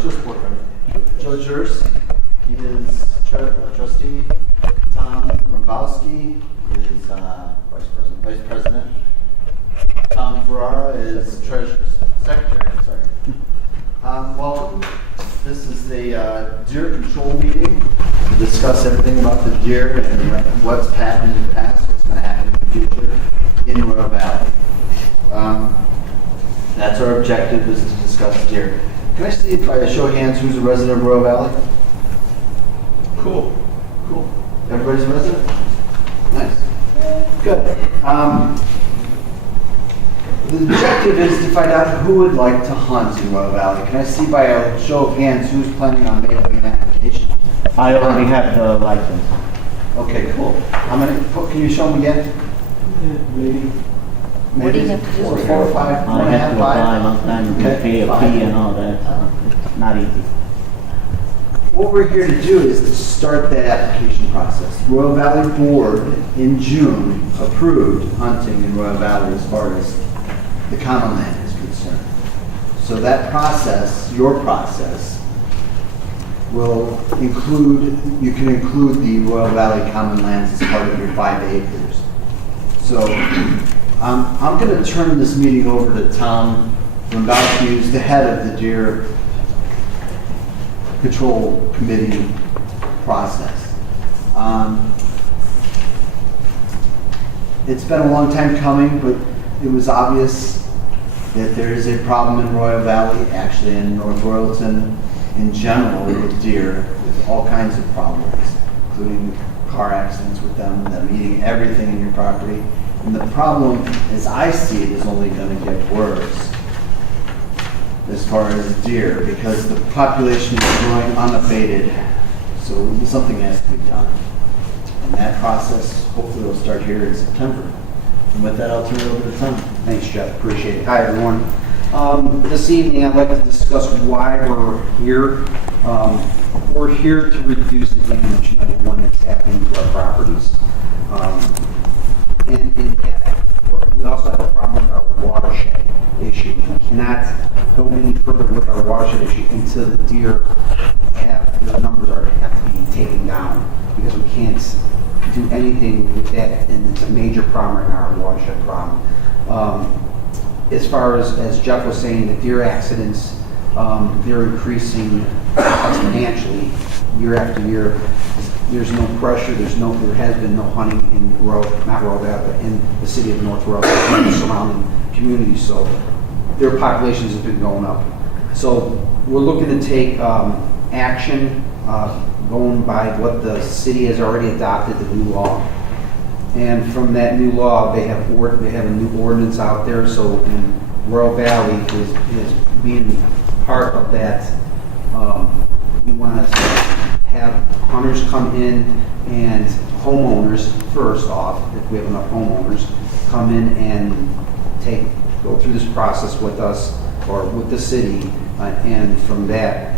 just board member. Joe Jers, he is trustee. Tom Rombowski is vice president. Tom Ferrara is secretary. I'm sorry. Welcome. This is the deer control meeting to discuss everything about the deer and what's happened in the past, what's going to happen in the future in Royal Valley. That's our objective, is to discuss deer. Can I see, by a show of hands, who's a resident of Royal Valley? Cool. Everybody's a resident? Nice. Good. The objective is to find out who would like to hunt in Royal Valley. Can I see by a show of hands who's planning on making an application? I already have the license. Okay, cool. How many? Can you show them again? Maybe. What do you have to do? 4 or 5? I have to apply a long time to Okay, pay a fine. fee and all that. It's not easy. What we're here to do is to start that application process. Royal Valley Board in June approved hunting in Royal Valley as far as the common land is concerned. So that process, your process, will include, you can include the Royal Valley common lands as part of your 5 acres. So I'm going to turn this meeting over to Tom Rombowski, who's the head of the Deer Control Committee process. It's been a long time coming, but it was obvious that there is a problem in Royal Valley, actually in North Royalton in general, with deer, with all kinds of problems, including car accidents with them eating everything in your property. And the problem, as I see it, is only going to get worse as far as deer, because the population is growing unabated, so something has to be done. And that process hopefully will start here in September. And with that, I'll turn it over to Tom. Thanks, Jeff. Appreciate it. Hi, everyone. This evening, I'd like to discuss why we're here. We're here to reduce the damage, number one, that's happening to our properties. And in that, we also have a problem with our watershed issue. We cannot go any further with our watershed issue until the deer the numbers are have to be taken down, because we can't do anything with that, and it's a major problem in our watershed problem. As far as Jeff was saying, the deer accidents, they're increasing exponentially year after year. There's no pressure, there has been no hunting in not Royal Valley, but in the city of North Royalton and the surrounding communities, so their populations have been going up. So we're looking to take action, going by what the city has already adopted, the new law. And from that new law, they have a new ordinance out there. So in Royal Valley is being part of that. We want to have hunters come in, and homeowners first off, if we have enough homeowners, come in and go through this process with us or with the city, and from that,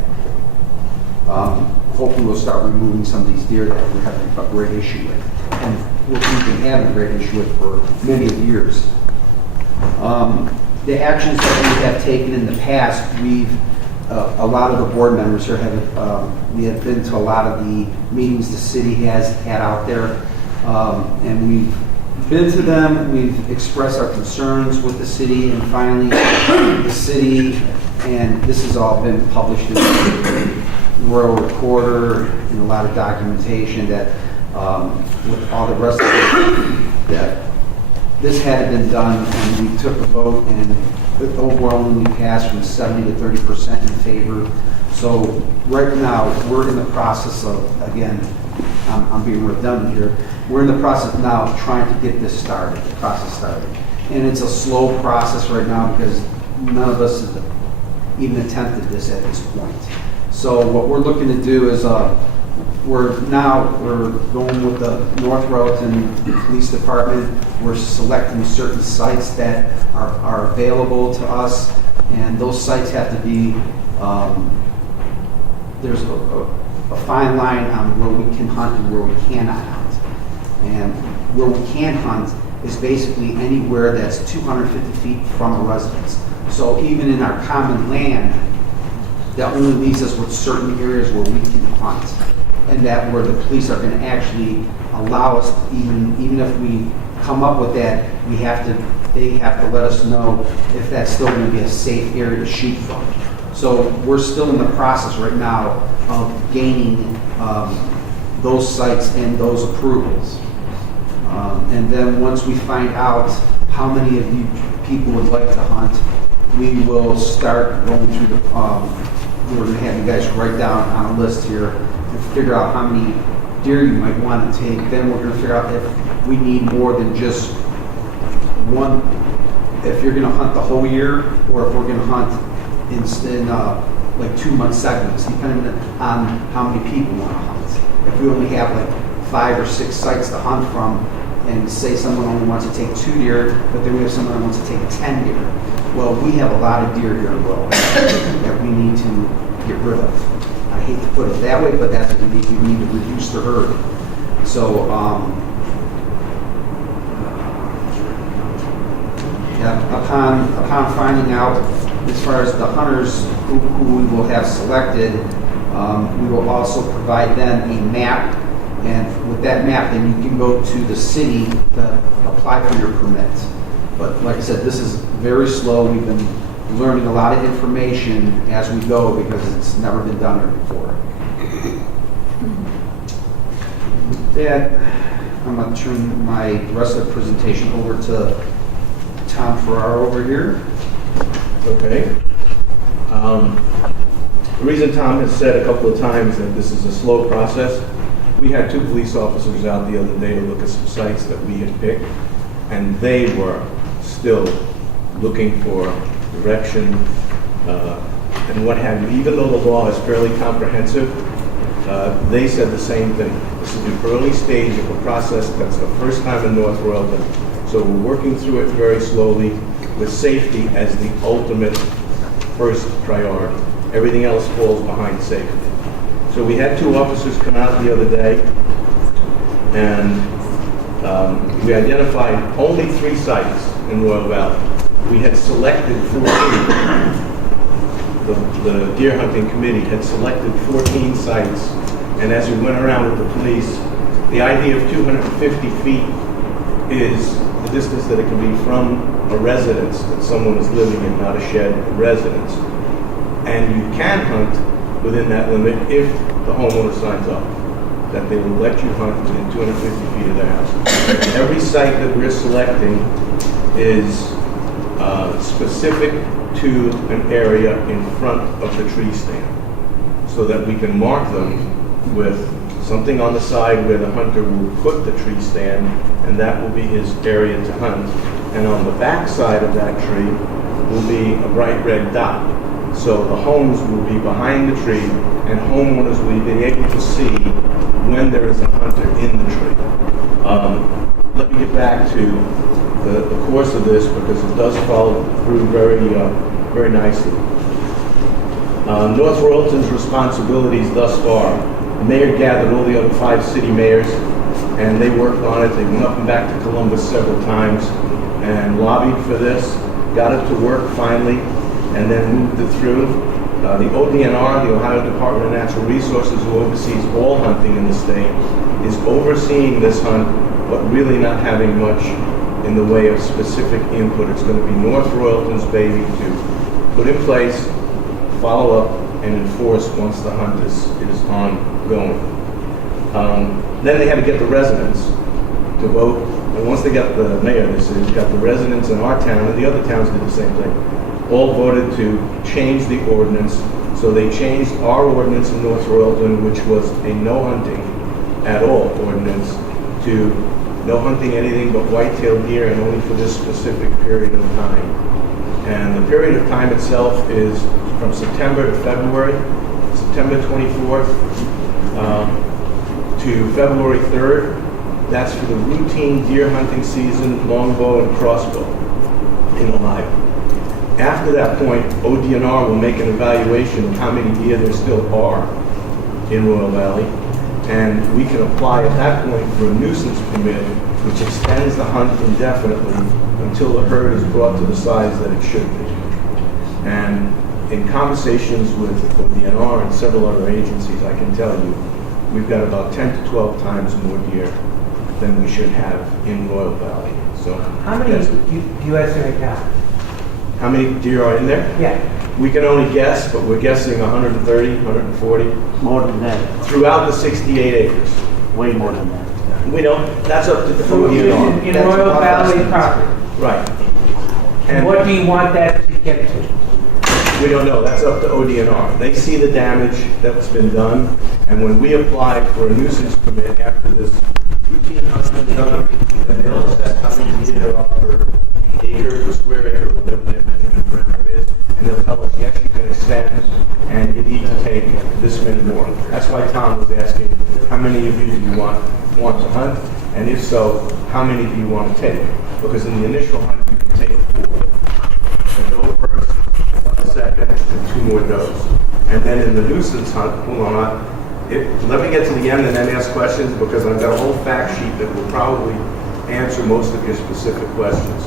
hopefully we'll start removing some of these deer that we're having a great issue with, and we've been having a great issue with for many years. The actions that we have taken in the past, a lot of the board members here we have been to a lot of the meetings the city has had out there, and we've been to them, we've expressed our concerns with the city, and finally the city, and this has all been published in the Royal Recorder and a lot of documentation that with all the rest of it, that this had been done, and we took a vote, and it overwhelmingly passed from 70 to 30% in favor. So right now, we're in the process of, again, I'm being redundant here, we're in the process now of trying to get this process started. And it's a slow process right now, because none of us have even attempted this at this point. So what we're looking to do is, we're going with the North Royalton Police Department. We're selecting certain sites that are available to us, and those sites have to be, there's a fine line on where we can hunt and where we cannot hunt. And where we can hunt is basically anywhere that's 250 feet from a residence. So even in our common land, that only leaves us with certain areas where we can hunt. And that where the police are gonna actually allow us, even if we come up with that, they have to let us know if that's still gonna be a safe area to shoot from. So we're still in the process right now of gaining those sites and those approvals. And then once we find out how many of you people would like to hunt, we will start going through the, we're gonna have you guys write down on a list here and figure out how many deer you might want to take. Then we're gonna figure out if we need more than just one, if you're gonna hunt the whole year, or if we're gonna hunt in like 2-month segments, depending on how many people want to hunt. If we only have like 5 or 6 sites to hunt from, and say someone only wants to take 2 deer, but then we have someone that wants to take 10 deer. Well, we have a lot of deer here in Royal that we need to get rid of. I hate to put it that way, but that's what we need. We need to reduce the herd. So, upon finding out, as far as the hunters who we will have selected, we will also provide them a map. And with that map, then you can go to the city to apply for your permit. But like I said, this is very slow. We've been learning a lot of information as we go because it's never been done here before. With that, I'm going to turn my rest of the presentation over to Tom Ferraro over here. Okay. The reason Tom has said a couple of times that this is a slow process, we had 2 police officers out the other day to look at some sites that we had picked, and they were still looking for direction and what have you. Even though the law is fairly comprehensive, they said the same thing. This is the early stage of a process that's the first time in North Royalton, so we're working through it very slowly with safety as the ultimate first priority. Everything else falls behind safety. So we had 2 officers come out the other day, and we identified only 3 sites in Royal Valley. We had selected 14. The deer hunting committee had selected 14 sites, and as we went around with the police, the idea of 250 feet is the distance that it can be from a residence that someone is living in, not a shed, a residence. And you can hunt within that limit if the homeowner signs up, that they will let you hunt within 250 feet of their house. Every site that we're selecting is specific to an area in front of the tree stand, so that we can mark them with something on the side where the hunter will put the tree stand, and that will be his area to hunt. And on the back side of that tree will be a bright red dot. So the homes will be behind the tree, and homeowners will be able to see when there is a hunter in the tree. Let me get back to the course of this, because it does follow through very nicely. North Royalton's responsibilities thus far. The mayor gathered all the other 5 city mayors, and they worked on it. They went up and back to Columbus several times and lobbied for this, got it to work finally, and then moved it through. The ODNR, the Ohio Department of Natural Resources, who oversees all hunting in the state, is overseeing this hunt, but really not having much in the way of specific input. It's going to be North Royalton's baby to put in place, follow up, and enforce once the hunt is ongoing. Then they had to get the residents to vote, and once they got the mayor, got the residents in our town, and the other towns did the same thing, all voted to change the ordinance. So they changed our ordinance in North Royalton, which was a no hunting at all ordinance, to no hunting anything but white-tailed deer, and only for this specific period of time. And the period of time itself is from September to February, September 24th to February 3rd. That's for the routine deer hunting season, longbow and crossbow in Ohio. After that point, ODNR will make an evaluation of how many deer there still are in Royal Valley, and we can apply at that point for a nuisance permit, which extends the hunt indefinitely until the herd is brought to the size that it should be. And In conversations with the DNR and several other agencies, I can tell you, we've got about 10 to 12 times more deer than we should have in Royal Valley. So How many that's- do you estimate now? How many deer are in there? Yeah. We can only guess, but we're guessing 130, 140 More than that, throughout the 68 acres. way more than that. We don't, that's up to the So it's DNR. in That's Royal rough Valley estimates. property. Right. And what do you want that to get to? We don't know, that's up to ODNR. They see the damage that's been done, and when we apply for a nuisance permit after this routine hunt's been done, then they'll assess how many deer there are per acre, per square acre, or whatever their measurement parameter is, and they'll tell us, yes, you can extend, and you need to take this many more. That's why Tom was asking, how many of you do you want to hunt? And if so, how many do you want to take? Because in the initial hunt, you can take 4. A doe first, a second, and 2 more does. And then in the nuisance hunt, hold on, let me get to the end and then ask questions, because I've got a whole fact sheet that will probably answer most of your specific questions.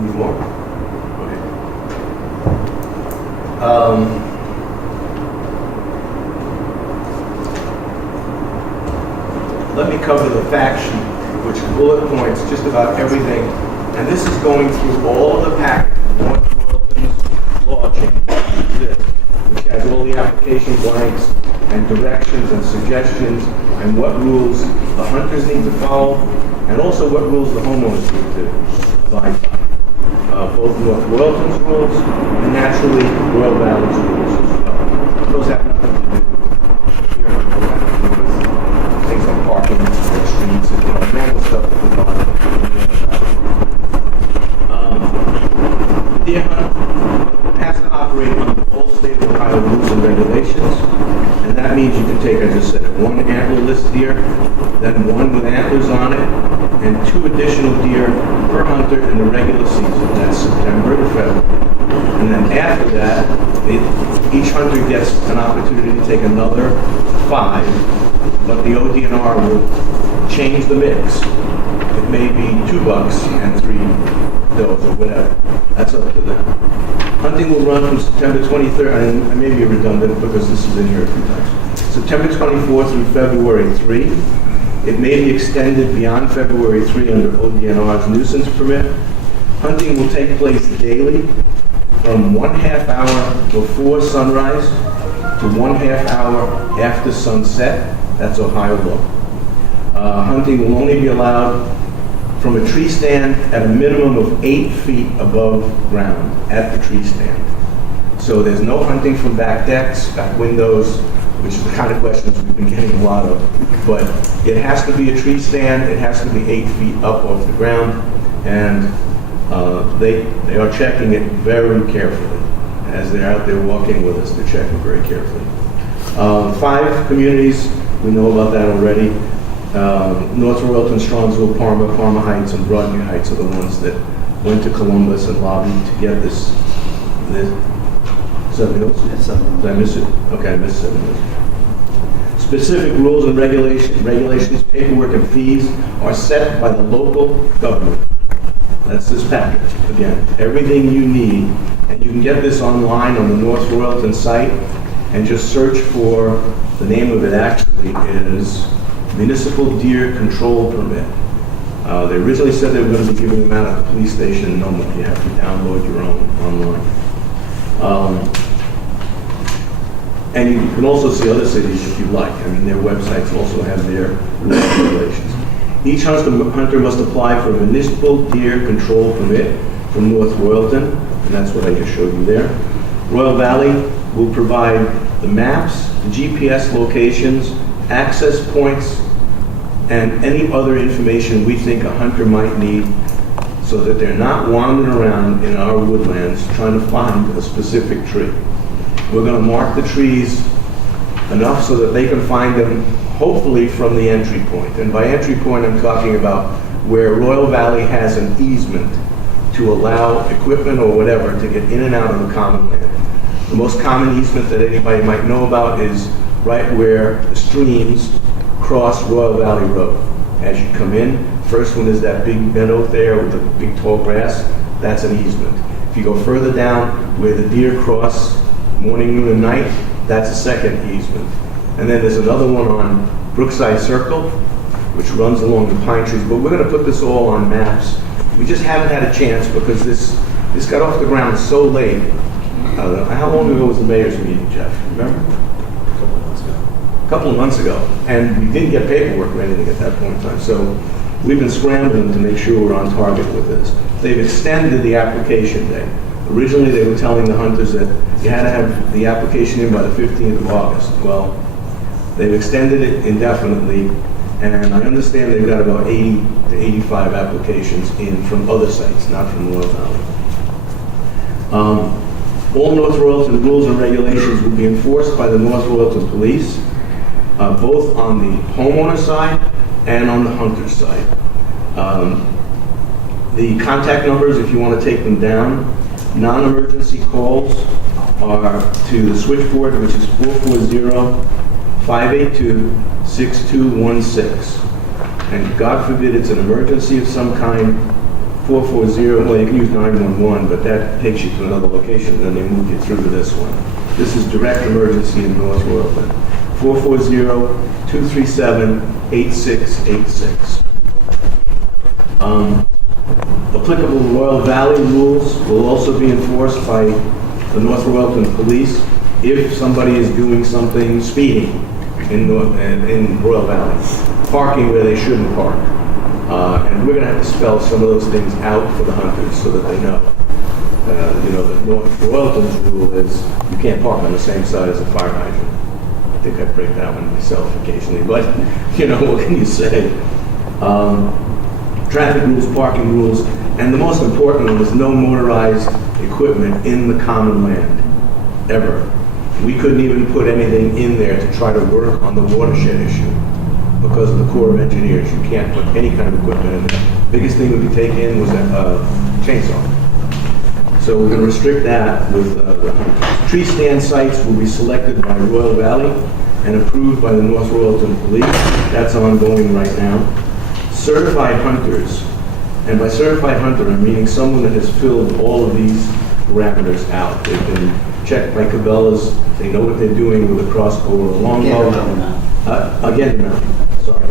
Need more? Okay. Let me cover the fact sheet, which bullet points just about everything. And this is going through all of the packet, North Royalton's law change, this, which has all the application blanks and directions and suggestions and what rules the hunters need to follow, and also what rules the homeowners need to abide by. Both North Royalton's rules and naturally Royal Valley's rules as well. Those have nothing to do with things like parking, streets, and normal stuff that goes on. The deer hunt has to operate under all state of Ohio rules and regulations, and that means you can take, I just said, 1 antlerless deer, then 1 with antlers on it, and 2 additional deer per hunter in the regular season. That's September to February. And then after that, each hunter gets an opportunity to take another 5, but the ODNR will change the mix. It may be 2 bucks and 3 does or whatever. That's up to them. Hunting will run from September 23rd, and I may be redundant because this is in here a few times. September 24th through February 3. It may be extended beyond February 3 under ODNR's nuisance permit. Hunting will take place daily from 1/2 hour before sunrise to 1/2 hour after sunset. That's Ohio law. Hunting will only be allowed from a tree stand at a minimum of 8 feet above ground at the tree stand. So there's no hunting from back decks, back windows, which is the kind of questions we've been getting a lot of. But it has to be a tree stand, it has to be 8 feet up off the ground, and they are checking it very carefully. As they're out there walking with us, they're checking very carefully. 5 communities, we know about that already. North Royalton, Strongsville, Parma Heights, and Broadview Heights are the ones that went to Columbus and lobbied to get this. 7 Hills? Did I miss it? Okay, I missed 7 Hills. Specific rules and regulations, paperwork, and fees are set by the local government. That's this package. Again, everything you need, and you can get this online on the North Royalton site, and just search for, the name of it actually is Municipal Deer Control Permit. They originally said they were going to be giving them out at the police station. No more. You have to download your own online. And you can also see other cities if you like. I mean, their websites also have their rules and regulations. Each hunter must apply for a municipal deer control permit from North Royalton, and that's what I just showed you there. Royal Valley will provide the maps, the GPS locations, access points, and any other information we think a hunter might need so that they're not wandering around in our woodlands trying to find a specific tree. We're going to mark the trees enough so that they can find them, hopefully from the entry point. And by entry point, I'm talking about where Royal Valley has an easement to allow equipment or whatever to get in and out of the common land. The most common easement that anybody might know about is right where the streams cross Royal Valley Road. As you come in, first one is that big meadow there with the big tall grass. that's an easement. If you go further down where the deer cross morning, noon, and night, that's a second easement. And then there's another one on Brookside Circle, which runs along the pine trees, but we're gonna put this all on maps. We just haven't had a chance because this got off the ground so late. How long ago was the mayor's meeting, Jeff? Remember? A couple of months ago. And we didn't get paperwork or anything at that point in time. So we've been scrambling to make sure we're on target with this. They've extended the application day. Originally, they were telling the hunters that you had to have the application in by the 15th of August. Well, they've extended it indefinitely, and I understand they've got about 80 to 85 applications in from other sites, not from Royal Valley. All North Royalton rules and regulations will be enforced by the North Royalton Police, both on the homeowner side and on the hunter side. The contact numbers, if you want to take them down, non-emergency calls are to the switchboard, which is 440-582-6216. And God forbid it's an emergency of some kind, 440, well, you can use 911, but that takes you to another location, and then they move you through to this one. This is direct emergency in North Royalton. 440-237-8686. Applicable Royal Valley rules will also be enforced by the North Royalton Police if somebody is doing something, speeding in Royal Valley, parking where they shouldn't park. And we're going to have to spell some of those things out for the hunters so that they know. The North Royalton's rule is you can't park on the same side as a fire hydrant. I think I break that one myself occasionally, but what can you say? Traffic rules, parking rules, and the most important one is no motorized equipment in the common land, ever. We couldn't even put anything in there to try to work on the watershed issue because of the Corps of Engineers. You can't put any kind of equipment in there. Biggest thing would be taken in was a chainsaw. So we're going to restrict that with the hunters. Tree stand sites will be selected by Royal Valley and approved by the North Royalton Police. That's ongoing right now. Certified hunters, and by certified hunter, I'm meaning someone that has filled all of these parameters out. They've been checked by Cabela's, they know what they're doing with a crossbow or a longbow. Again, no, sorry.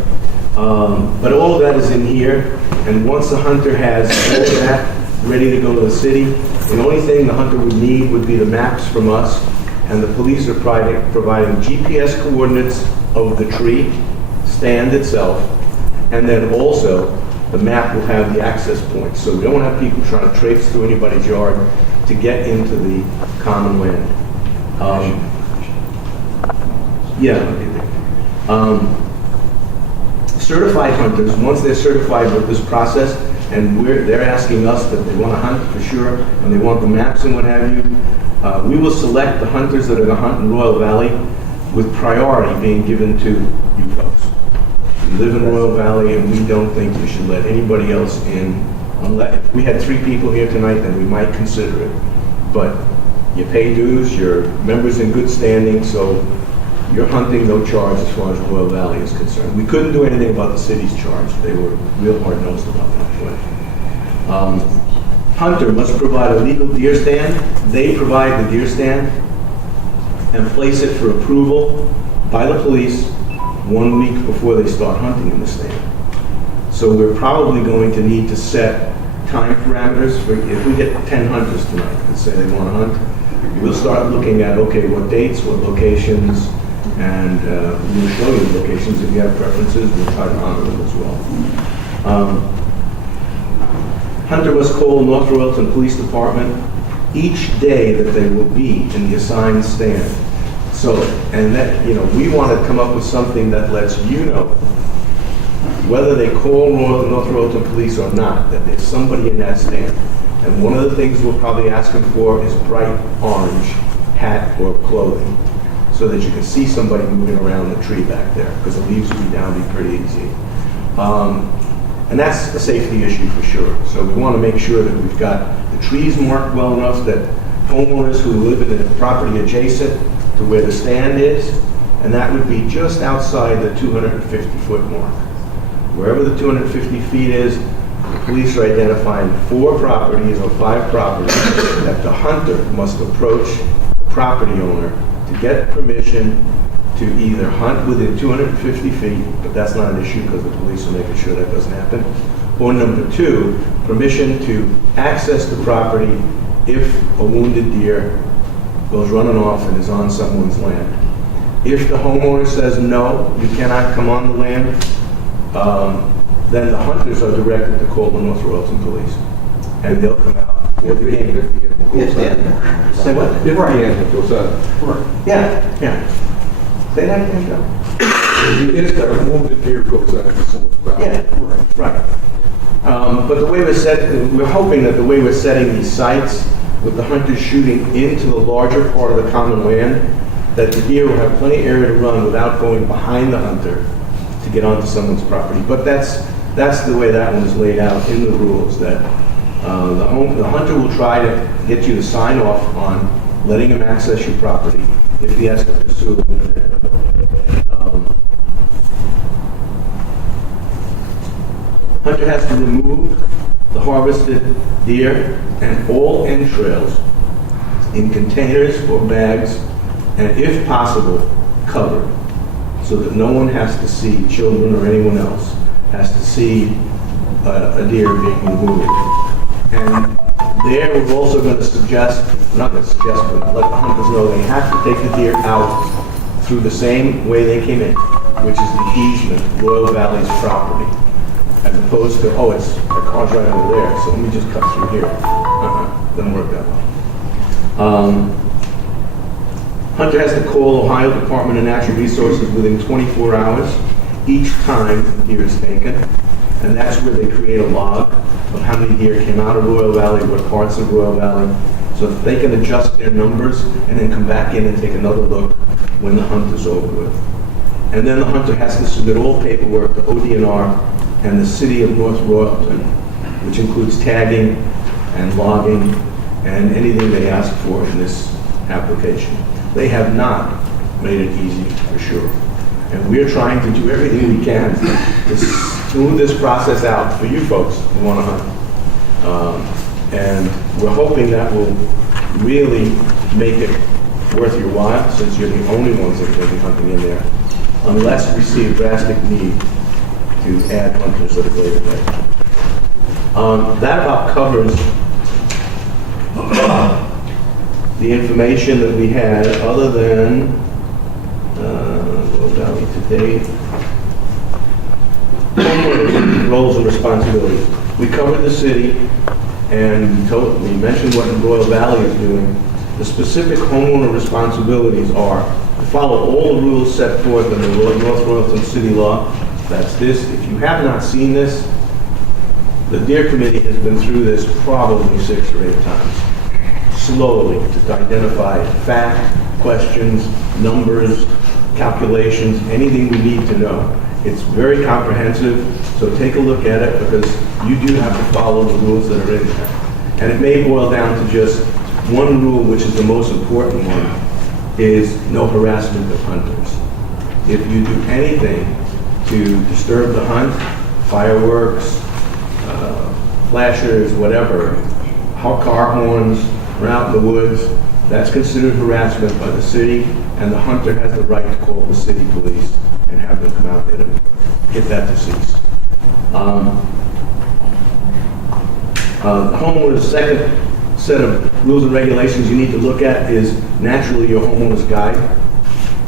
But all of that is in here, and once the hunter has all of that ready to go to the city, the only thing the hunter would need would be the maps from us, and the police are providing GPS coordinates of the tree stand itself, and then also the map will have the access points. So we don't have people trying to traipse through anybody's yard to get into the common land. Certified hunters, once they're certified with this process, and they're asking us that they want to hunt for sure, and they want the maps and what have you, we will select the hunters that are going to hunt in Royal Valley with priority being given to you folks. We live in Royal Valley, and we don't think we should let anybody else in. Unless if we had 3 people here tonight, then we might consider it. But you pay dues, you're members in good standing, so you're hunting no charge as far as Royal Valley is concerned. We couldn't do anything about the city's charge. They were real hard-nosed about that. Hunter must provide a legal deer stand. They provide the deer stand and place it for approval by the police 1 week before they start hunting in the stand. So we're probably going to need to set time parameters for if we get 10 hunters tonight that say they want to hunt, we'll start looking at, okay, what dates, what locations, and we'll show you the locations. If you have preferences, we'll try to honor them as well. Hunter must call North Royalton Police Department each day that they will be in the assigned stand. So, and that, we want to come up with something that lets you know whether they call North Royalton Police or not, that there's somebody in that stand. And one of the things we'll probably ask them for is bright orange hat or clothing, so that you can see somebody moving around the tree back there, because the leaves will be down, be pretty easy. And that's a safety issue for sure. So we want to make sure that we've got the trees marked well enough that homeowners who live in the property adjacent to where the stand is, and that would be just outside the 250-foot mark. Wherever the 250 feet is, the police are identifying 4 properties or 5 properties that the hunter must approach the property owner to get permission to either hunt within 250 feet, but that's not an issue because the police are making sure that doesn't happen. Or number 2, permission to access the property if a wounded deer goes running off and is on someone's land. If the homeowner says, no, you cannot come on the land, then the hunters are directed to call the North Royalton Police, and they'll come out. Say what? If the animal goes out. Yeah. Say that again, Joe. If the wounded deer goes out to someone's property. Yeah, right. But the way we're hoping that the way we're setting these sites, with the hunters shooting into the larger part of the common land, that the deer will have plenty of area to run without going behind the hunter to get onto someone's property. But that's the way that one is laid out in the rules, that the hunter will try to get you to sign off on letting him access your property if he has to pursue it. Hunter has to remove the harvested deer and all entrails in containers or bags, and if possible, covered, so that no one has to see, children or anyone else, has to see a deer being removed. And there we're also going to suggest, not going to suggest, but let the hunters know they have to take the deer out through the same way they came in, which is the easement, Royal Valley's property. As opposed to, oh, it's a car's right over there, so let me just cut through here. Doesn't work that well. Hunter has to call Ohio Department of Natural Resources within 24 hours each time the deer is taken, and that's where they create a log of how many deer came out of Royal Valley, what parts of Royal Valley, so that they can adjust their numbers and then come back in and take another look when the hunt is over with. And then the hunter has to submit all paperwork to ODNR and the city of North Royalton, which includes tagging and logging and anything they ask for in this application. They have not made it easy, for sure. And we're trying to do everything we can to smooth this process out for you folks who want to hunt. And we're hoping that will really make it worth your while, since you're the only ones that are going to be hunting in there, unless we see a drastic need to add hunters at a later date. That about covers the information that we had, other than Royal Valley today. Roles and responsibilities. We covered the city, and we mentioned what Royal Valley is doing. The specific homeowner responsibilities are to follow all the rules set forth in the North Royalton City Law. That's this. If you have not seen this, the Deer Committee has been through this probably 6 or 8 times, slowly, to identify fact, questions, numbers, calculations, anything we need to know. It's very comprehensive, so take a look at it, because you do have to follow the rules that are in there. And it may boil down to just one rule, which is the most important one, is no harassment of hunters. If you do anything to disturb the hunt, fireworks, flashers, whatever, car horns, or out in the woods, that's considered harassment by the city, and the hunter has the right to call the city police and have them come out there and get that to cease. The homeowner's second set of rules and regulations you need to look at is naturally your homeowner's guide.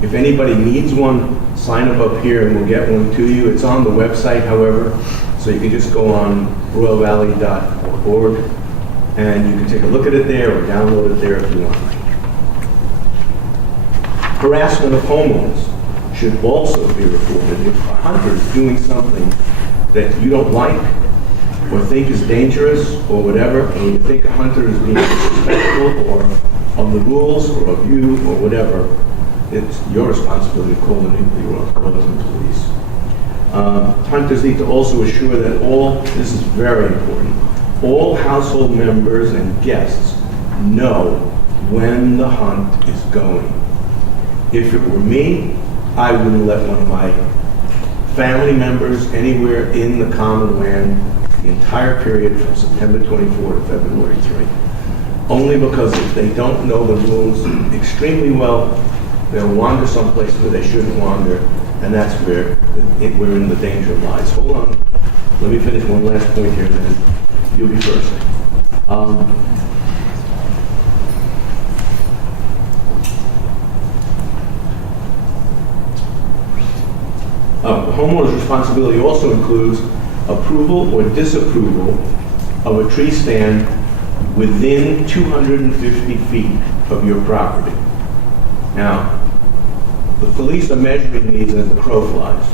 If anybody needs one, sign up here and we'll get one to you. It's on the website, however, so you can just go on royalvalley.org and you can take a look at it there or download it there if you want. Harassment of homeowners should also be reported. If a hunter is doing something that you don't like or think is dangerous or whatever, or you think a hunter is being disrespectful or of the rules or of you or whatever, it's your responsibility to call the Royalton Police. Hunters need to also assure that this is very important, all household members and guests know when the hunt is going. If it were me, I wouldn't let one of my family members anywhere in the common land the entire period from September 24 to February 3. Only because if they don't know the rules extremely well, they'll wander someplace where they shouldn't wander, and that's where we're in the danger lies. Hold on, let me finish one last point here, then you'll be first. The homeowner's responsibility also includes approval or disapproval of a tree stand within 250 feet of your property. Now, the police are measuring these as the crow flies.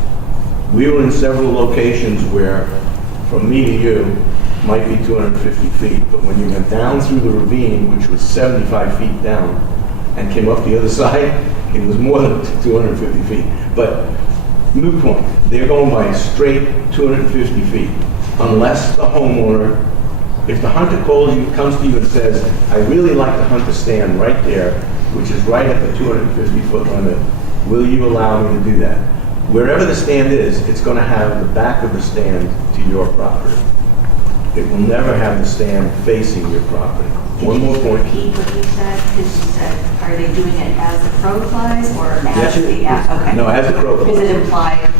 We were in several locations where, from me to you, might be 250 feet, but when you went down through the ravine, which was 75 feet down, and came up the other side, it was more than 250 feet. But moot point, they're going by straight 250 feet, unless the homeowner, if the hunter calls you, comes to you and says, I really like to hunt the stand right there, which is right at the 250-foot limit, will you allow me to do that? Wherever the stand is, it's going to have the back of the stand to your property. It will never have the stand facing your property. One more point. Repeat what you said, because you said, are they doing it as the crow flies or as Yes. the, okay. No, as the crow Does flies. it imply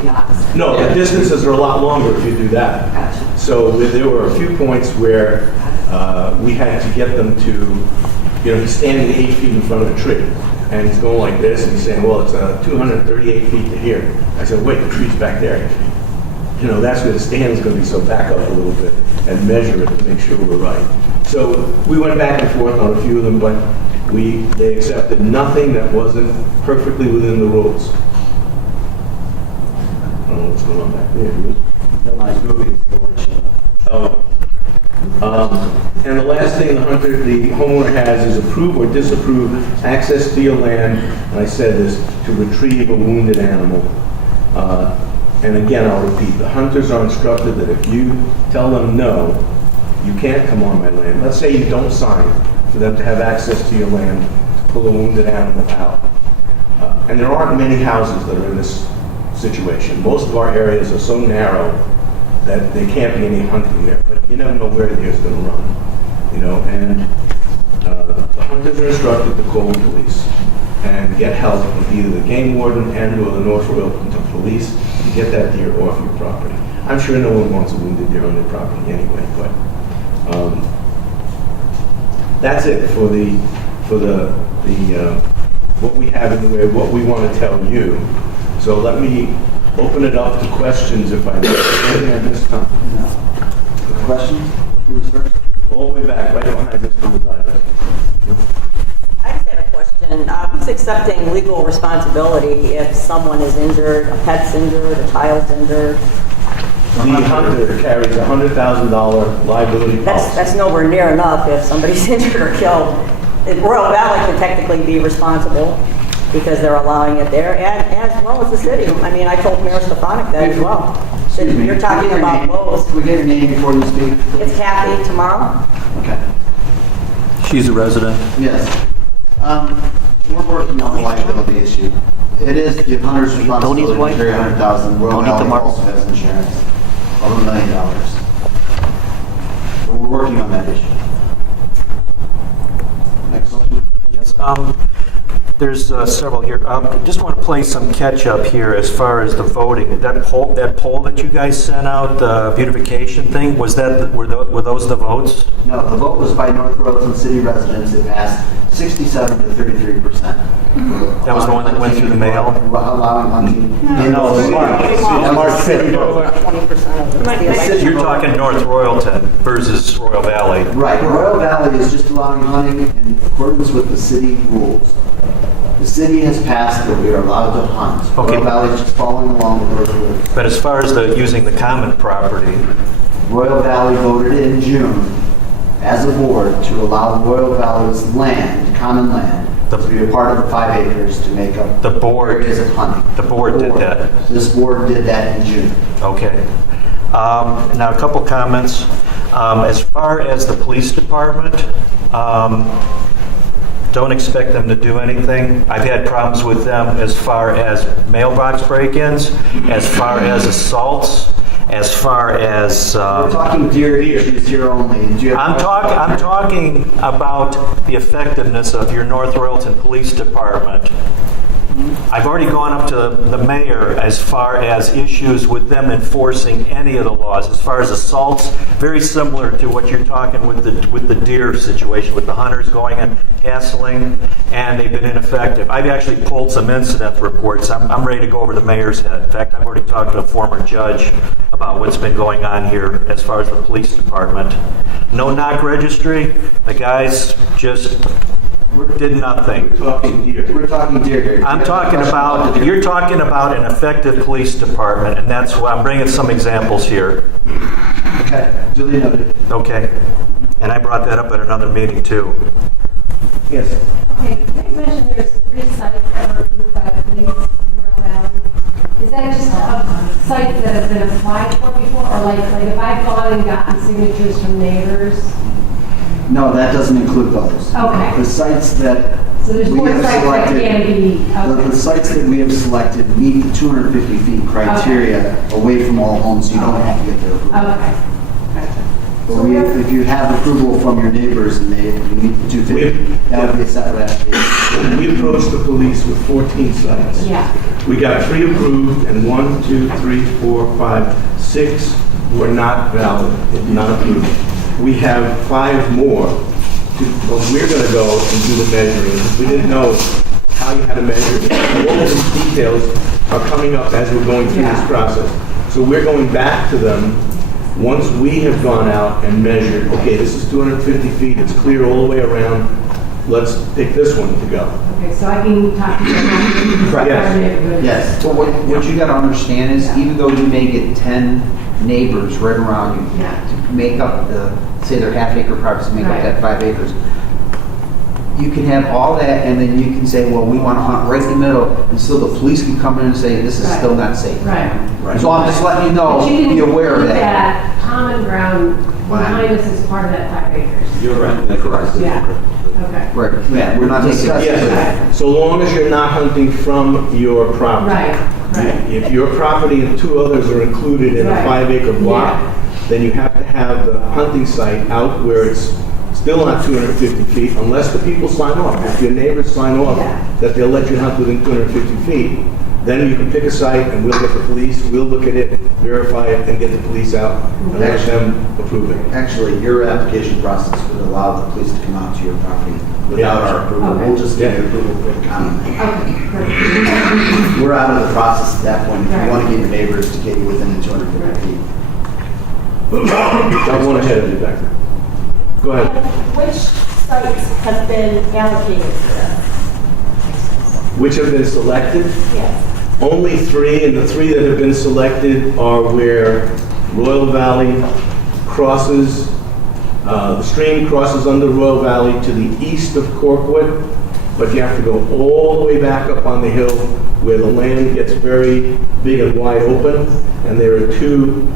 the opposite? No, the distances are a lot longer if you do that. Gotcha. So there were a few points where we had to get them to, he's standing 8 feet in front of a tree, and he's going like this, and he's saying, well, it's 238 feet to here. I said, wait, the tree's back there. That's where the stand is going to be, so back up a little bit and measure it to make sure we're right. So we went back and forth on a few of them, but they accepted nothing that wasn't perfectly within the rules. I don't know what's going on back there. No, nice moving. And the last thing the homeowner has is approve or disapprove access to your land, and I said this, to retrieve a wounded animal. And again, I'll repeat, the hunters are instructed that if you tell them no, you can't come on my land. Let's say you don't sign for them to have access to your land to pull a wounded animal out. And there aren't many houses that are in this situation. Most of our areas are so narrow that there can't be any hunting there. But you never know where the deer's going to run. And the hunters are instructed to call the police and get help from either the game warden and or the North Royalton Police to get that deer off your property. I'm sure no one wants a wounded deer on their property anyway, but that's it for what we have in the way of what we want to tell you. So let me open it up to questions if I may. Anything at this time? No. Questions? Who was first? All the way back, right behind this one. I just had a question. Who's accepting legal responsibility if someone is injured, a pet's injured, a child's injured? The hunter carries a $100,000 liability policy. That's nowhere near enough if somebody's injured or killed. Royal Valley can technically be responsible because they're allowing it there, and as well as the city. I mean, I told Mayor Stefanik that as well. Excuse me. You're talking Can we get your about name? both. Can we get your name before you speak? It's Kathy tomorrow. Okay. She's a resident. Yes. We're working on the liability issue. It is the hunter's responsibility to carry $100,000. Royal Valley also has insurance of $1 million. But we're working on that issue. Next question. Yes. There's several here. Just want to play some catch up here as far as the voting. That poll that you guys sent out, the beautification thing, were those the votes? No, the vote was by North Royalton City residents. It passed 67 to 33%. That was the one that went through the mail? Allowing hunting. No, it's March. March 5th. 20% of the election. You're talking North Royalton versus Royal Valley. Right. Royal Valley is just allowing hunting in accordance with the city rules. The city has passed that we are allowed to hunt. Okay. Royal Valley is just following along with those rules. But as far as using the common property, Royal Valley voted in June as a board to allow Royal Valley's land, common land, to be a part of the 5 acres to make up the board areas of hunting. The board did that. This board did that in June. Okay. Now a couple comments. As far as the police department, don't expect them to do anything. I've had problems with them as far as mailbox break-ins, as far as assaults, as far as... We're talking deer issues here only. Do you have I'm talking about the effectiveness of your North Royalton Police Department. I've already gone up to the mayor as far as issues with them enforcing any of the laws. As far as assaults, very similar to what you're talking with the deer situation, with the hunters going and hassling, and they've been ineffective. I've actually pulled some incident reports. I'm ready to go over the mayor's head. In fact, I've already talked to a former judge about what's been going on here as far as the police department. No knock registry. The guys just did nothing. We're talking deer. We're talking deer here. I'm talking about, you're talking about an effective police department, and that's why I'm bringing some examples here. Okay, duly noted. Okay. And I brought that up at another meeting too. Yes. Okay, you mentioned there's 3 sites that are approved by the police in Royal Valley. Is that just sites that have been applied for before, or like if I've gone and gotten signatures from neighbors? No, that doesn't include those. Okay. The sites that So there's we more have sites that selected, can be, okay. the sites that we have selected meet the 250 feet criteria away from all homes, so you don't have to get their approval. Okay. Gotcha. But if you have approval from your neighbors and you meet the 250, that would be a separate application. We approached the police with 14 sites. Yeah. We got 3 approved, and 1, 2, 3, 4, 5, 6 were not valid, not approved. We have 5 more. But we're going to go and do the measuring. We didn't know how you had to measure it. All of these details are coming up as we're going through this process. So we're going back to them once we have gone out and measured, okay, this is 250 feet, it's clear all the way around, let's pick this one to go. Okay, so I can talk to you about Yes. Yes. But what you gotta understand is, even though you may get 10 neighbors right around you Yeah. to make up say they're half-acre properties, to make up Right. that 5 acres, you can have all that, and then you can say, well, we want to hunt right in the middle, and still the police can come in and say, this is Right. still not safe. Right. So I'm just letting you know, But you didn't be aware of include that. common ground behind us as part of that 5 acres. You're right. Correct. Yeah, okay. Right. Yeah, we're not discussing. Yes, so long as you're not hunting from your property. Right, right. If your property and 2 others are included in a Right. 5-acre block, Yeah. then you have to have the hunting site out where it's still not 250 feet, unless the people sign off. If your neighbors sign off Yeah. that they'll let you hunt within 250 feet, then you can pick a site and we'll get the police, we'll look at it, verify it, and get the police out and let them approve it. Actually, your application process would allow the police to come out to your property without our approval. Okay. We'll just get your approval for the comment. Okay, great. We're out of the process at that point. If Right. you want to get your neighbors to get you within the 250 feet. Got one ahead of you back there. Go ahead. Which sites have been allocated for that? Which have been selected? Yes. Only 3, and the 3 that have been selected are where Royal Valley crosses, the stream crosses under Royal Valley to the east of Corkwood, but you have to go all the way back up on the hill where the land gets very big and wide open, and there are 2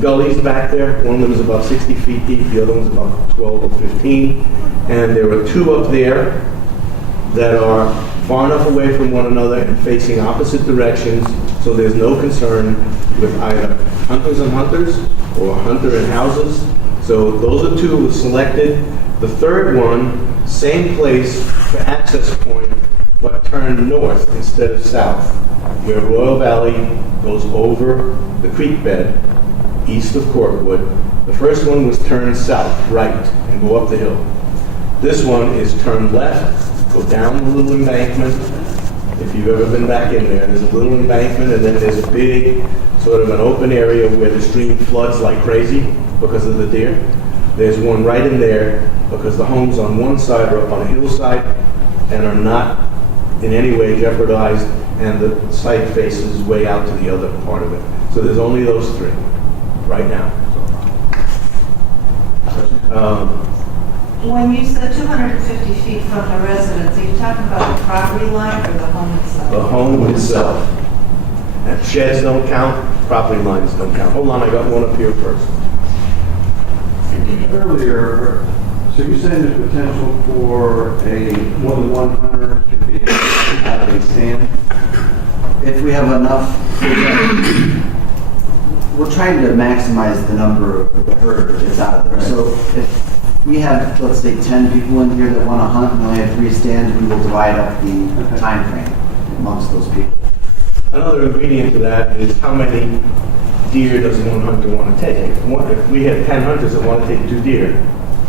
gullies back there. One of them is about 60 feet deep, the other one's about 12 or 15, and there are 2 up there that are far enough away from one another and facing opposite directions, so there's no concern with either hunters and hunters or hunter and houses. So those are 2 were selected. The 3rd one, same place for access point, but turned north instead of south, where Royal Valley goes over the creek bed east of Corkwood. The first one was turned south, right, and go up the hill. This one is turn left, go down the little embankment. If you've ever been back in there, there's a little embankment, and then there's a big, sort of an open area where the stream floods like crazy because of the deer. There's one right in there because the homes on one side are up on a hillside and are not in any way jeopardized, and the site faces way out to the other part of it. So there's only those 3 right now. When you said 250 feet from the residence, are you talking about the property line or the home itself? The home itself. And sheds don't count, property lines don't count. Hold on, I got one up here first. Earlier, so you're saying there's potential for more than one hunter to be out of a stand? if we have enough, we're trying to maximize the number of the herd that's out there. So if we have, let's say, 10 people in here that want to hunt and only have 3 stands, we will divide up the time frame amongst those people. Another ingredient to that is how many deer does one hunter want to take? If we had 10 hunters that want to take 2 deer,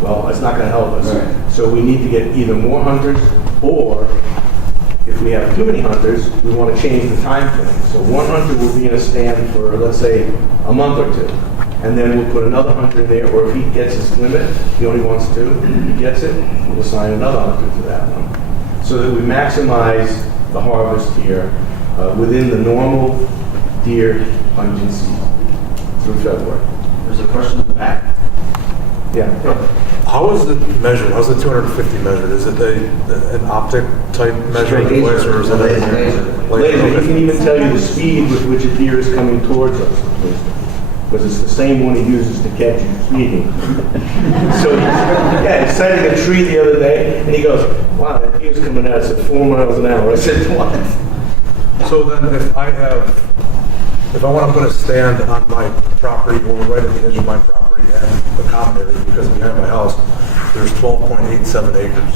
well, that's not going to help us. Right. So we need to get either more hunters, or if we have too many hunters, we want to change the time frame. So one hunter will be in a stand for, let's say, a month or 2. And then we'll put another hunter in there, or if he gets his limit, he only wants 2, he gets it, we'll assign another hunter to that one. So that we maximize the harvest here within the normal deer hunting season through February. There's a question in the back. Yeah. How is it measured? How's the 250 measured? Is it an optic type measure, laser, or is it Laser. He can even tell you the speed with which a deer is coming towards us, because it's the same one he uses to catch you speeding. So he's sighting a tree the other day, and he goes, "Wow, that deer's coming at us at 4 miles an hour." I said, "What?" So then if I want to put a stand on my property or right at the edge of my property and the common area, because behind my house, there's 12.87 acres.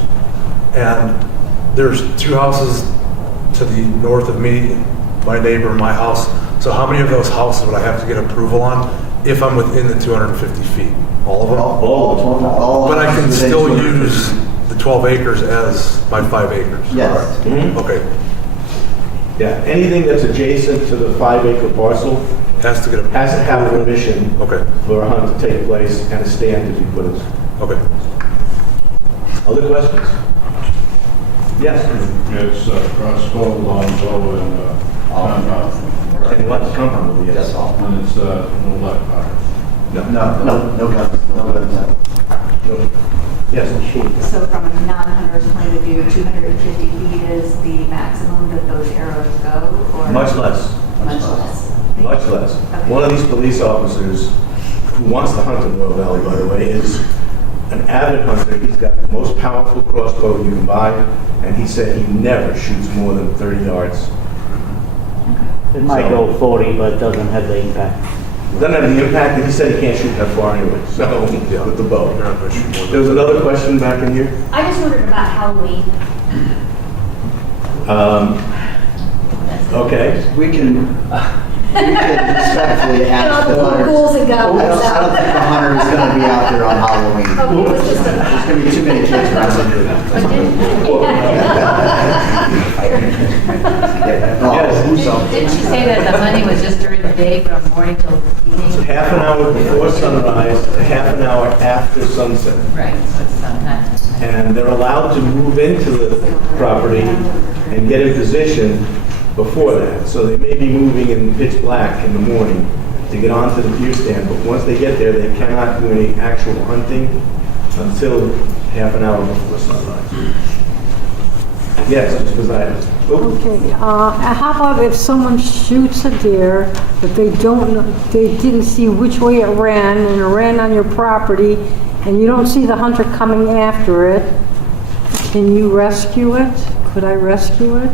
And there's 2 houses to the north of me, my neighbor, my house. So how many of those houses would I have to get approval on if I'm within the 250 feet? All of them? All But I can within still 250. use the 12 acres as my 5 acres? Yes. Mhm. Okay. Yeah, anything that's adjacent to the 5-acre parcel Has to get a... has to have permission Okay. for a hunt to take place and a stand to be put in. Okay. Other questions? Yes. It's cross-skull, longbow, and compound. And what compound will be? Yes. And it's no black powder. No guns. No guns. No. Yes. So from a non-hunter's point of view, 250 feet is the maximum that those arrows go, or? Much less. Much less. Much less. Okay. One of these police officers, who wants to hunt in Royal Valley, by the way, is an avid hunter. He's got the most powerful crossbow you can buy, and he said he never shoots more than 30 yards. It might go 40, but it doesn't have the impact. Doesn't have the impact, and he said he can't shoot that far anyway, so, with the bow. There was another question back in here? I just wondered about Halloween. Okay. We can respectfully ask the hunters. Ghouls and goblins. I don't think the hunter is going to be out there on Halloween. Okay, it was just a- There's going to be too many kids Didn't she say that the hunting was just during the day from morning till evening? Half an hour before sunrise, half an hour after sunset. Right, so it's not. And they're allowed to move into the property and get in position before that. So they may be moving in pitch black in the morning to get onto the deer stand, but once they get there, they cannot do any actual hunting until half an hour before sunrise. Yes, Mr. President. Okay, how about if someone shoots a deer, but they don't know, they didn't see which way it ran, and it ran on your property, and you don't see the hunter coming after it, can you rescue it? Could I rescue it?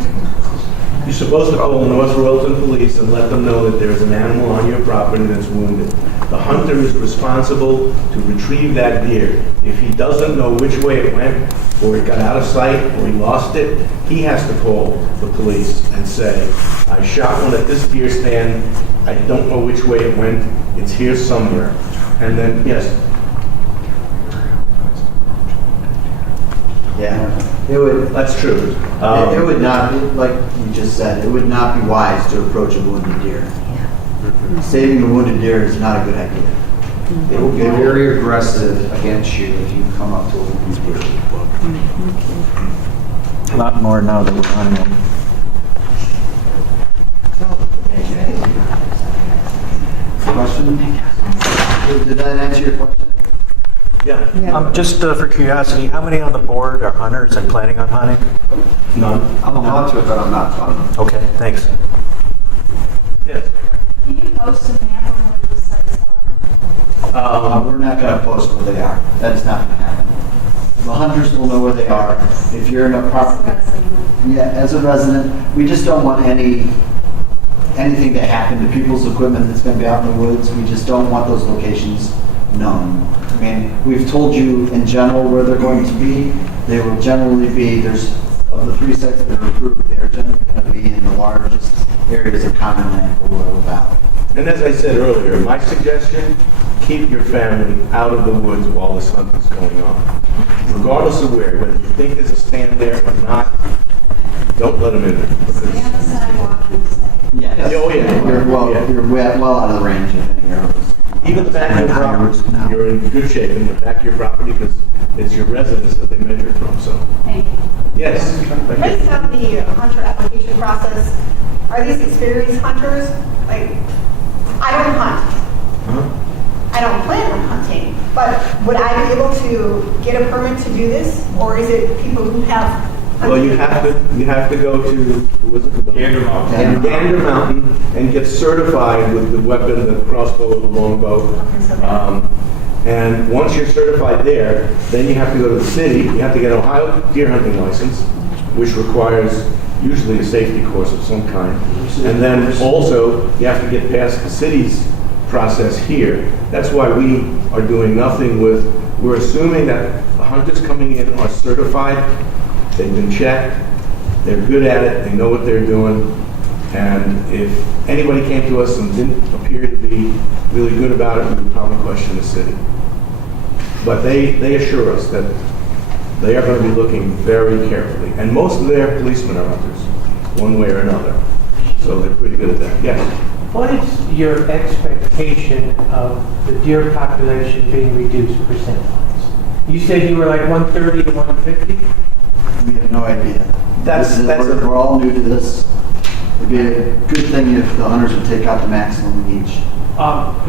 You're supposed to call North Royalton Police and let them know that there is an animal on your property that's wounded. The hunter is responsible to retrieve that deer. If he doesn't know which way it went, or it got out of sight, or he lost it, he has to call the police and say, I shot one at this deer stand, I don't know which way it went, it's here somewhere. And then, yes, Yeah, it would. that's true. It would not, like you just said, it would not be wise to approach a wounded deer. Saving a wounded deer is not a good idea. They will get very aggressive against you if you come up to a wounded deer. A lot more now that we're hunting them. Question? Did that answer your question? Yeah. Just for curiosity, how many on the board are hunters and planning on hunting? None. I'm a hunter, but I'm not fun. Okay, thanks. Yes. Can you post a map of where the sites are? We're not going to post where they are. That's not going to happen. The hunters will know where they are. If you're in a property, yeah, as a resident, we just don't want any anything to happen to people's equipment that's gonna be out in the woods. We just don't want those locations known. I mean, we've told you in general where they're going to be. They will generally be, of the 3 sites that are approved, they are generally gonna be in the largest areas of common land for Royal Valley. And as I said earlier, my suggestion, keep your family out of the woods while this hunt is going on. Regardless of where, whether you think there's a stand there or not, don't let them in there. Stay on the sidewalk and say. Yes. Oh, yeah. You're well out of the range of any arrows. Even the back of your property, you're in good shape in the back of your property because it's your residence that they measured from, so. Thank you. Yes. Based on the hunter application process, are these experienced hunters? Like, I don't hunt. I don't plan on hunting, but would I be able to get a permit to do this? Or is it people who have? Well, you have to go to, who was it? Gander Mountain. Gander Mountain and get certified with the weapon, the crossbow, or the longbow. And once you're certified there, then you have to go to the city. You have to get an Ohio deer hunting license, which requires usually a safety course of some kind. And then also, you have to get past the city's process here. That's why we are doing nothing with, we're assuming that the hunters coming in are certified, they've been checked, they're good at it, they know what they're doing, and if anybody came to us and didn't appear to be really good about it, we would probably question the city. But they assure us that they are going to be looking very carefully, and most of their policemen are hunters, one way or another, so they're pretty good at that. Yes? What is your expectation of the deer population being reduced percent-wise? You said you were like 130 to 150? We have no idea. We're all new to this. It'd be a good thing if the hunters would take out the maximum each.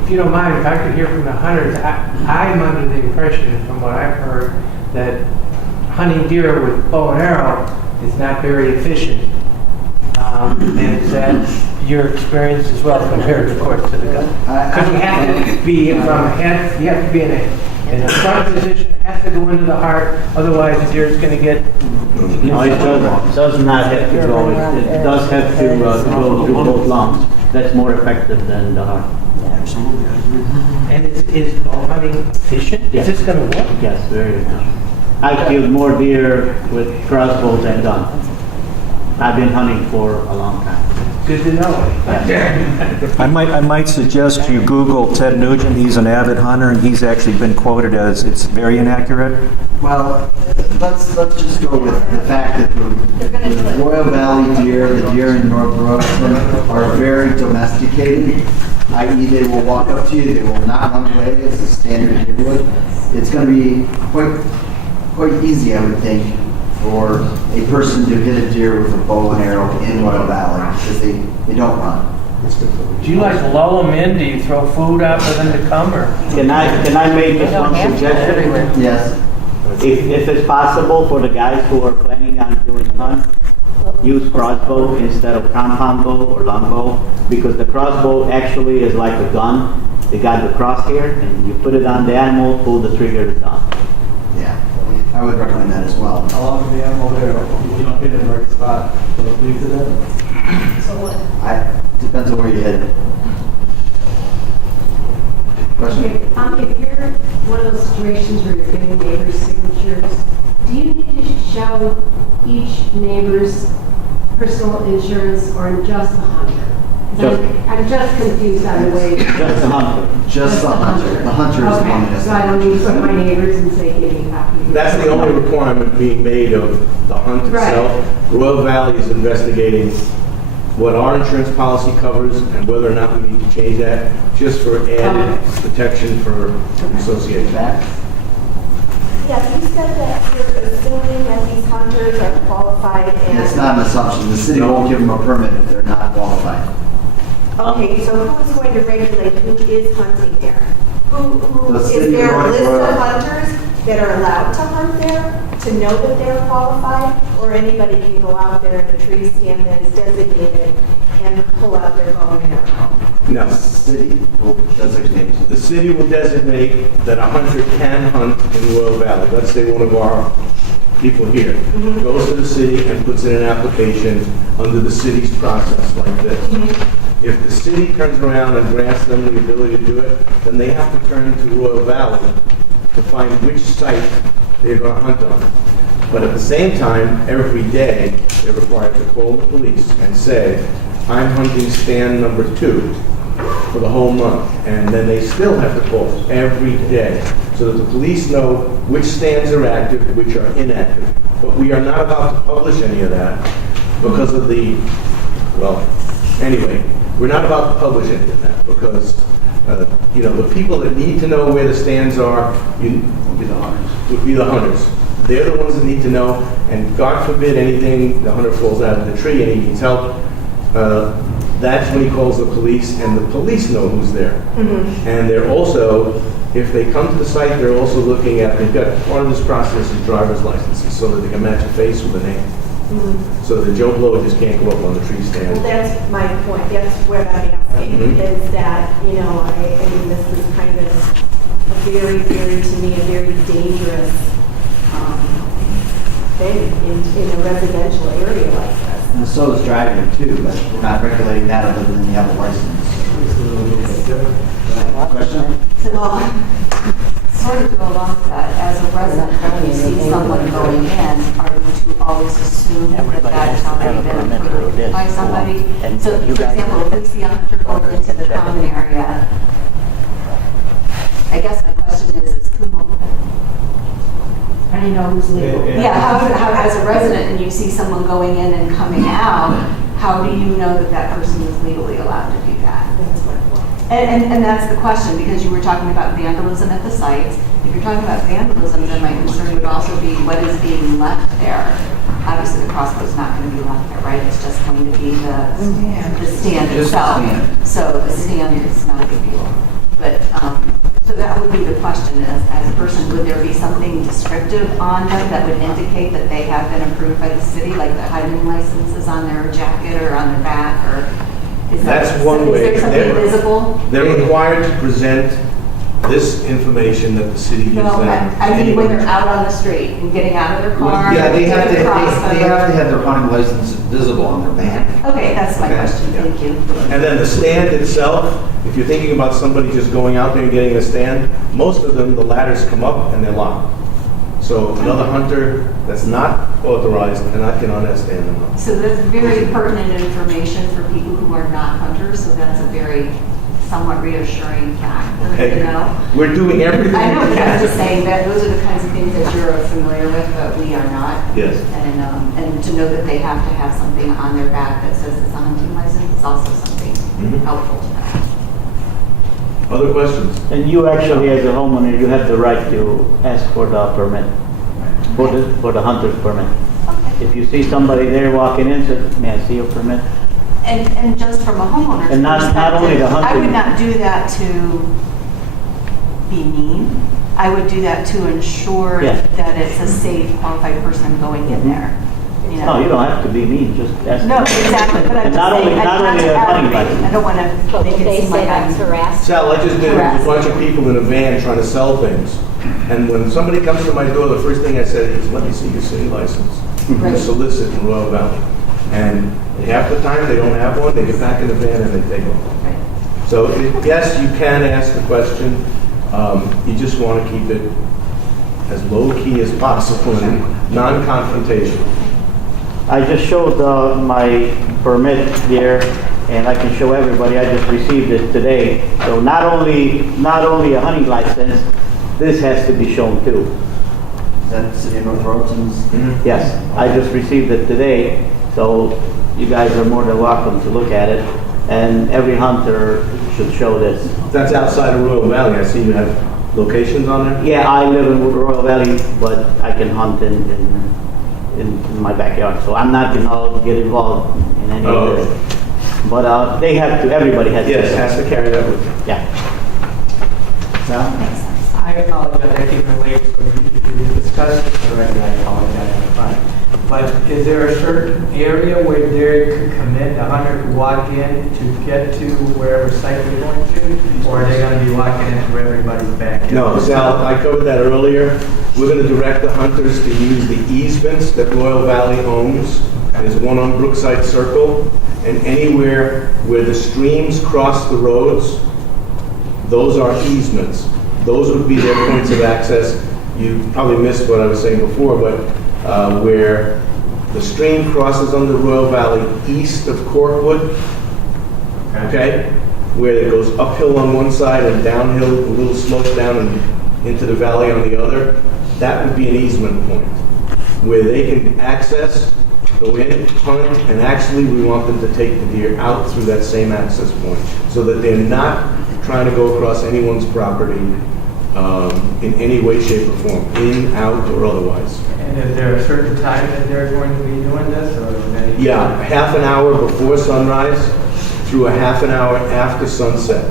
If you don't mind, if I could hear from the hunters, I'm under the impression, from what I've heard, that hunting deer with bow and arrow is not very efficient. And is that your experience as well compared, of course, to the gun? Because you have to be you have to be in a front position, it has to go into the heart, otherwise the deer is going to get... No, it does not have to go, it does have to go through both lungs. That's more effective than the heart. Absolutely. And is bow hunting efficient? Yes. Is this going to work? Yes, very efficient. I've killed more deer with crossbows than guns. I've been hunting for a long time. Good to know. I might suggest you Google Ted Nugent. He's an avid hunter, and he's actually been quoted as it's very inaccurate. Well, let's just go with the fact that the Royal Valley deer, the deer in North Royalton, are very domesticated, i.e. they will walk up to you, they will not run away as a standard deer would. It's going to be quite easy, I would think, for a person to hit a deer with a bow and arrow in Royal Valley because they don't run. Do you like lull them in? Do you throw food out for them to come? Or? Can I make just one suggestion? Yes. If it's possible for the guys who are planning on doing hunt, use crossbow instead of compound bow or longbow, because the crossbow actually is like a gun. They got the crosshair, and you put it on the animal, pull the trigger, it's on. Yeah, I would recommend that as well. How long is the animal there? You don't hit it in the right spot, so it leaves it in. So what? Depends on where you hit it. Question? If you're one of those situations where you're getting neighbors' signatures, do you need to show each neighbor's personal insurance or just the hunter? I'm just confused on the way. Just the hunter. Just the hunter. The hunter is the one that has. So I don't need to put my neighbors and say, give me a copy. That's the only requirement being made of the hunt itself. Right. Royal Valley is investigating what our insurance policy covers and whether or not we need to change that, just for added protection for the association. Yes, you said that you're assuming that these hunters are qualified and... It's not an assumption. The city won't give them a permit if they're not qualified. Okay, so who's going to regulate who is hunting there? Who The is city there a of list Royal- of hunters that are allowed to hunt there to know that they're qualified? Or anybody can go out there in a tree stand that is designated and pull out their bow and arrow? No. The city will designate. The city will designate that a hunter can hunt in Royal Valley. Let's say one of our people here goes to the city and puts in an application under the city's process like this. If the city turns around and grants them the ability to do it, then they have to turn to Royal Valley to find which site they're going to hunt on. But at the same time, every day, they're required to call the police and say, I'm hunting stand number 2 for the whole month. And then they still have to call every day so that the police know which stands are active, which are inactive. But we are not about to publish any of that because of the, well, anyway, we're not about to publish any of that because, you know, the people that need to know where the stands are would be the hunters. They're the ones that need to know, and God forbid anything, the hunter falls out of the tree and he needs help, that's when he calls the police, and the police know who's there. And they're also, if they come to the site, they're also looking at, they've got part of this process is driver's licenses so that they can match a face with a name. So that Joe Blow just can't go up on the tree stand. Well, that's my point. That's where I'm asking, is that, you know, I mean, this is kind of a very, very, to me, a very dangerous thing in a residential area like this. And so is driving too, but we're not regulating that other than you have a license. Question? Well, sort of to go along with that, as a resident, when you see someone going in, are you to always assume that that's already been approved by somebody? So, for example, if we see a hunter going into the common area, I guess my question is who? How do you know who's legal? Yeah, how as a resident and you see someone going in and coming out, how do you know that that person is legally allowed to do that? And that's the question, because you were talking about vandalism at the sites. If you're talking about vandalism, then my concern would also be what is being left there. Obviously, the crossbow's not going to be left there, right? It's just going to be the stand itself. So the stand is not a big deal. But so that would be the question: as a person, would there be something descriptive on them that would indicate that they have been approved by the city, like the hunting licenses on their jacket or on their back, or? That's one way. Is there something visible? They're required to present this information that the city gives No, them. I mean when they're out on the street and getting out of their car. Yeah, they have to taking the crossbow. have their hunting license visible on their back. Okay, that's my question. Yeah. Thank you. And then the stand itself, if you're thinking about somebody just going out there and getting a stand, most of them, the ladders come up and they're locked. So another hunter that's not authorized cannot get on that stand and hunt. So that's very pertinent information for people who are not hunters, so that's a very somewhat reassuring fact for them Okay. to know. We're doing everything I know, we but can. I'm just saying that those are the kinds of things that you're familiar with, but we are not. Yes. And to know that they have to have something on their back that says it's a hunting license is also something helpful to know. Other questions? And you actually, as a homeowner, you have the right to ask for the permit, for the hunter's permit. Okay. If you see somebody there walking in, say, may I see your permit? And just from a homeowner's And not only the perspective, I hunting. would not do that to be mean. I would do that to ensure Yeah. that it's a safe, qualified person going in there. You know? No, you don't have to be mean, just ask. No, exactly, but I'm And just not only- saying, not only to a hunting aggravate. license. I don't want to make it seem like I'm harassed. Sal, I just did with a bunch of people in a van trying to sell things. And when somebody comes to my door, the first thing I said is, let me see your city license. Right. To solicit in Royal Valley. And half the time, they don't have one, they get back in the van and they take off. Right. So, yes, you can ask the question. You just want to keep it as low-key as possible and non-confrontational. I just showed my permit here, and I can show everybody, I just received it today. So not only a hunting license, this has to be shown too. Is that City of North Royalton's? Yes, I just received it today, so you guys are more than welcome to look at it. And every hunter should show this. That's outside of Royal Valley. I see you have locations on there? Yeah, I live in Royal Valley, but I can hunt in my backyard, so I'm not gonna get involved in any of this. But they have to, everybody has to. Yes, has to carry that with you. Yeah. Sal? I apologize, I came in late, so if you discussed this already, I apologize, I'm fine. But is there a certain area where they could come in, the hunter could walk in to get to wherever site they're going to? Or are they gonna be walking into everybody's backyard? No, Sal, I covered that earlier. We're going to direct the hunters to use the easements that Royal Valley owns There's one on Brookside Circle, and anywhere where the streams cross the roads, those are easements. Those would be their points of access. You probably missed what I was saying before, but where the stream crosses under Royal Valley east of Corkwood, okay, where it goes uphill on one side and downhill, a little slope down and into the valley on the other, that would be an easement point, where they can access, go in, hunt, and actually we want them to take the deer out through that same access point, so that they're not trying to go across anyone's property in any way, shape, or form, in, out, or otherwise. And is there a certain time that they're going to be doing this, or? Yeah, half an hour before sunrise through a half an hour after sunset.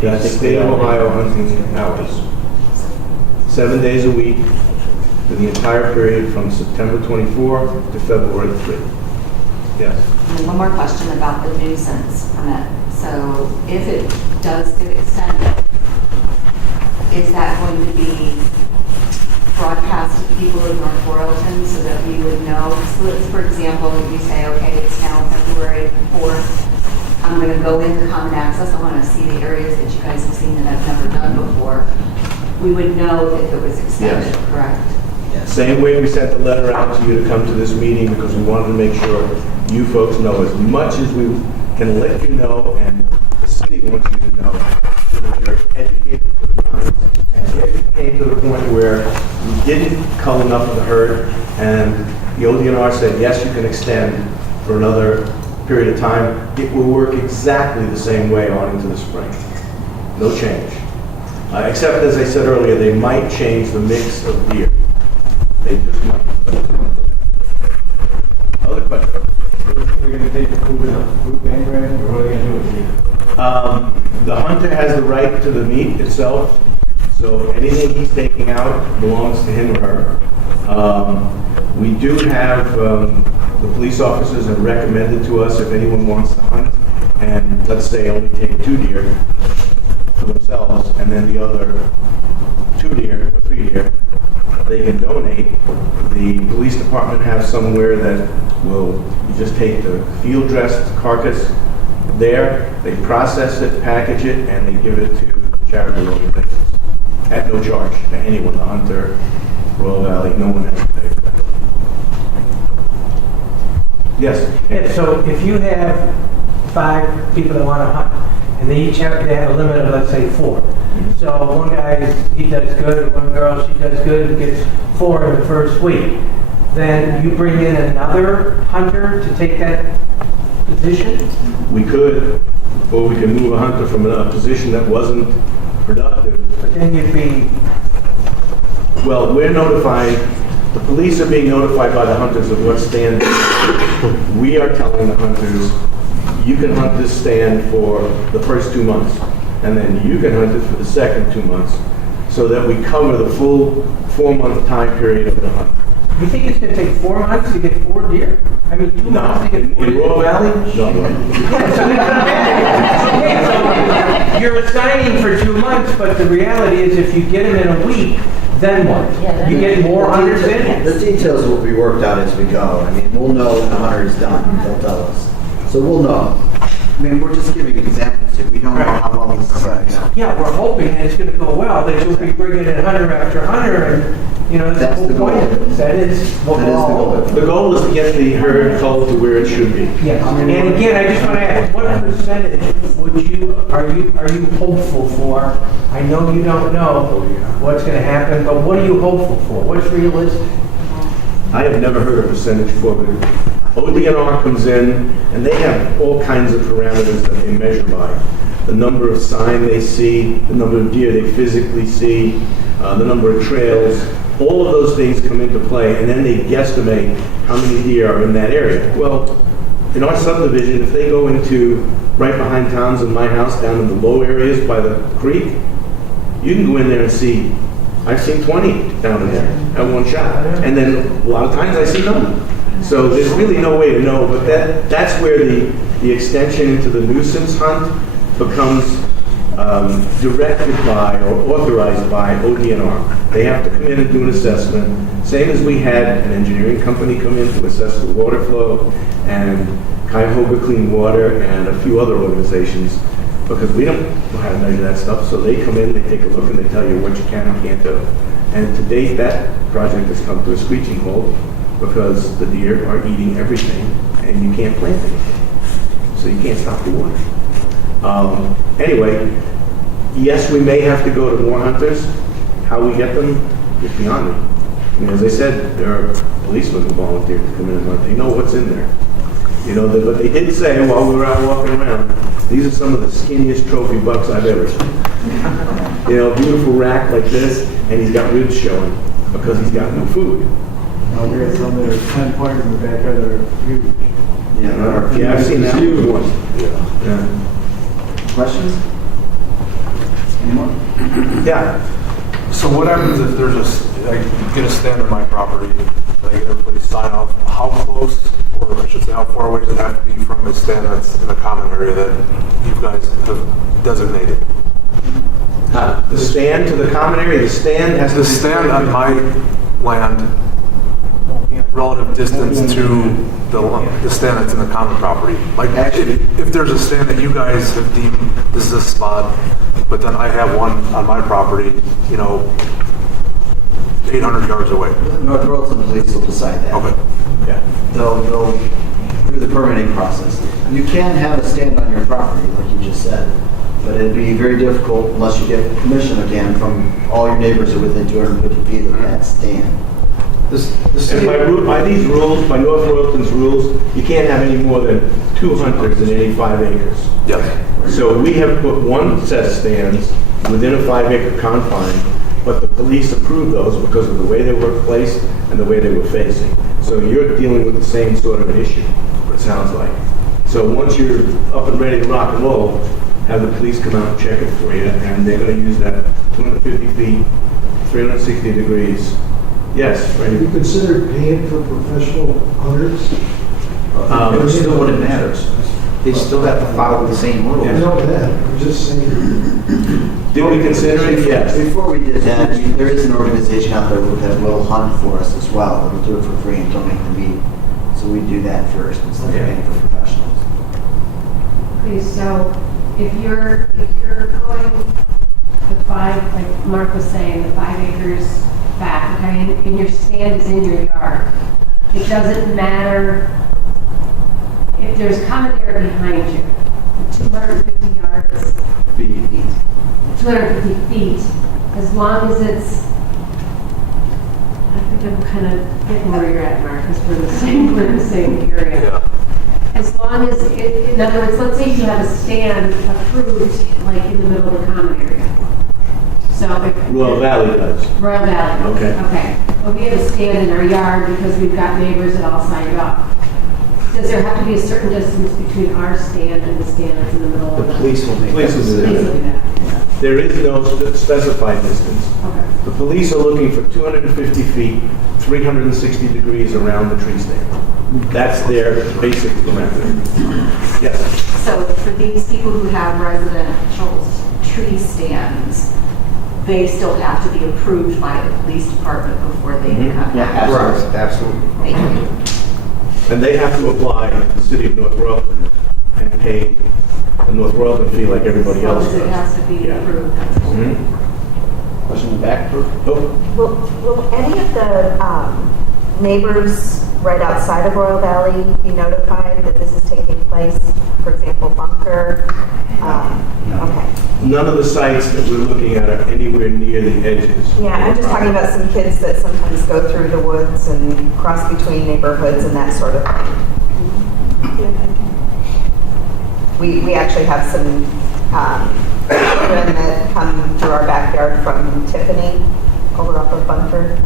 That's state of Ohio hunting hours. 7 days a week for the entire period from September 24 to February 3. Yes. And one more question about the nuisance permit. So if it does get extended, is that going to be broadcast to people in North Royalton so that we would know? So let's, for example, if you say, okay, it's now February 4th, I'm going to go into common access, I want to see the areas that you guys have seen that I've never done before. We would know if it was extended, Yes. correct? Same way we sent the letter out to you to come to this meeting because we wanted to make sure you folks know as much as we can let you know, and the city wants you to know, so that you're educated to the minds. And if it came to the point where we didn't cull enough of the herd and the ODNR said, yes, you can extend for another period of time, it will work exactly the same way on into the spring. No change. Except, as I said earlier, they might change the mix of deer. They just might. Other questions? We're going to take the food bank ready, or what are they going to do with it? The hunter has the right to the meat itself, so anything he's taking out belongs to him or her. We do have, the police officers have recommended to us if anyone wants to hunt, and let's say only take 2 deer for themselves, and then the other 2 deer or 3 deer, they can donate. The police department has somewhere that will, you just take the field dressed carcass there, they process it, package it, and they give it to charitable organizations at no charge to anyone, the hunter, Royal Valley, no one has to pay for that. Yes? Yeah, so if you have 5 people that want to hunt, and they each have, they have a limit of, let's say, 4. So one guy, he does good, one girl, she does good, and gets 4 in the first week. Then you bring in another hunter to take that position? We could, or we could move a hunter from a position that wasn't productive. But then you'd be... Well, we're notified, the police are being notified by the hunters of what stand. We are telling the hunters, you can hunt this stand for the first 2 months, and then you can hunt it for the second 2 months, so that we cover the full 4-month time period of the hunt. You think it's going to take 4 months to get 4 deer? I mean, 2 months to get 4 in deer? Royal Valley? No. So you're assigning for 2 months, but the reality is if you get them in a week, then what? You get more hunters in? The details will be worked out as we go. I mean, we'll know when the hunter is done, they'll tell us. So we'll know. I mean, we're just giving examples here. We don't know how well this is going to go. Yeah, we're hoping that it's going to go well, that you'll be bringing in hunter after hunter, and, you know, that's the whole point. That is what we're all hoping. The goal is to get the herd culled to where it should be. Yes, and again, I just want to ask, what percentage are you hopeful for? I know you don't know what's going to happen, but what are you hopeful for? What's realistic? I have never heard a percentage for it. ODNR comes in, and they have all kinds of parameters that they measure by. The number of sign they see, the number of deer they physically see, the number of trails, all of those things come into play, and then they guesstimate how many deer are in that area. Well, in our subdivision, if they go into right behind towns in my house, down in the low areas by the creek, you can go in there and see, I've seen 20 down in there at one shot. And then a lot of times I see none. So there's really no way to know, but that's where the extension into the nuisance hunt becomes directed by or authorized by ODNR. They have to come in and do an assessment, same as we had an engineering company come in to assess the water flow, and Cuyahoga Clean Water, and a few other organizations, because we don't know how to measure that stuff, so they come in, they take a look, and they tell you what you can and can't do. And to date, that project has come to a screeching halt, because the deer are eating everything, and you can't plant anything. So you can't stop the water. Anyway, yes, we may have to go to more hunters. How we get them is beyond me. I mean, as I said, there are policemen who volunteer to come in and hunt. They know what's in there. You know, but they did say while we were out walking around, these are some of the skinniest trophy bucks I've ever seen. You know, a beautiful rack like this, and he's got ribs showing because he's got no food. Now, there are some that are 10 pointers in the backyard that are huge. Yeah, I've seen that one. Yeah. Questions? Anyone? Yeah. So what happens if there's I get a stand on my property, and I get everybody sign off? How close, or I should say how far away does it have to be from a stand that's in the common area that you guys have designated? The stand to the common area, the stand has to The stand on my land, relative distance to the stand that's in the common property. Like, if there's a stand that you guys have deemed this is a spot, but then I have one on my property, 800 yards away. North Royalton Police will decide that. Okay. Yeah. They'll through the permitting process. You can have a stand on your property, like you just said, but it'd be very difficult unless you get permission again from all your neighbors who are within 250 feet of that stand. And by these rules, by North Royalton's rules, you can't have any more than 2 hunters in any 5 acres. Yes. So we have put one set of stands within a 5-acre confine, but the police approved those because of the way they were placed and the way they were facing. So you're dealing with the same sort of an issue, it sounds like. So once you're up and ready to rock and roll, have the police come out and check it for you, and they're going to use that 250 feet, 360 degrees. Yes, right. Have you considered paying for professional hunters? It still wouldn't matter. They still have to follow the same rules. I know that, I'm just saying. Did we consider it? Yes. Before we did that, there is an organization out there that will hunt for us as well. That will do it for free and donate the meat. So we do that first instead of paying for professionals. Okay, so if you're going the 5, like Mark was saying, the 5 acres back, okay, and your stand is in your yard, it doesn't matter if there's common area behind you, 250 yards, 250 feet, as long as it's, I think I'm kind of getting where you're at, Mark, because we're in the same area. Yeah. As long as, in other words, let's say you have a stand approved, like in the middle of the common area. So if Royal Valley does. Royal Valley. Okay. Okay. Well, we have a stand in our yard because we've got neighbors that all signed up. Does there have to be a certain distance between our stand and the stand that's in the middle of The police will make Police will do Please that. do that. There is no specified distance. Okay. The police are looking for 250 feet, 360 degrees around the tree stand. That's their basic parameter. Yes. So for these people who have residential tree stands, they still have to be approved by the police department before they can come back. Right, absolutely. Thank you. And they have to apply to the city of North Royalton and pay the North Royalton fee like everybody As long else as does. it has to be Yeah. approved. Mhm. Question in the back? Oh, Will any of the neighbors right outside of Royal Valley be notified that this is taking place? For example, Bunker? Okay. none of the sites that we're looking at are anywhere near the edges. Yeah, I'm just talking about some kids that sometimes go through the woods and cross between neighborhoods and that sort of thing. We actually have some children that come through our backyard from Tiffany over off of Bunker.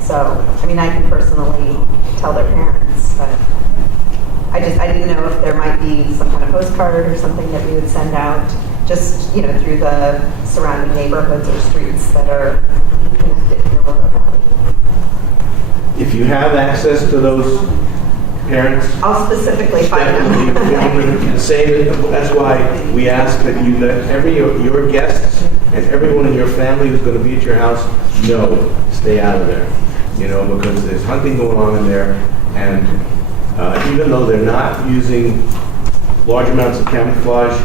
So, I mean, I can personally tell their parents, but I didn't know if there might be some kind of postcard or something that we would send out, just, through the surrounding neighborhoods or streets that are connected to the Royal Valley. If you have access to those parents I'll specifically find definitely inform them and say that. That's why we ask that you let your guests and everyone in your family who's going to be at your house know, stay out of there. You know, because there's hunting going on in there, and even though they're not using large amounts of camouflage,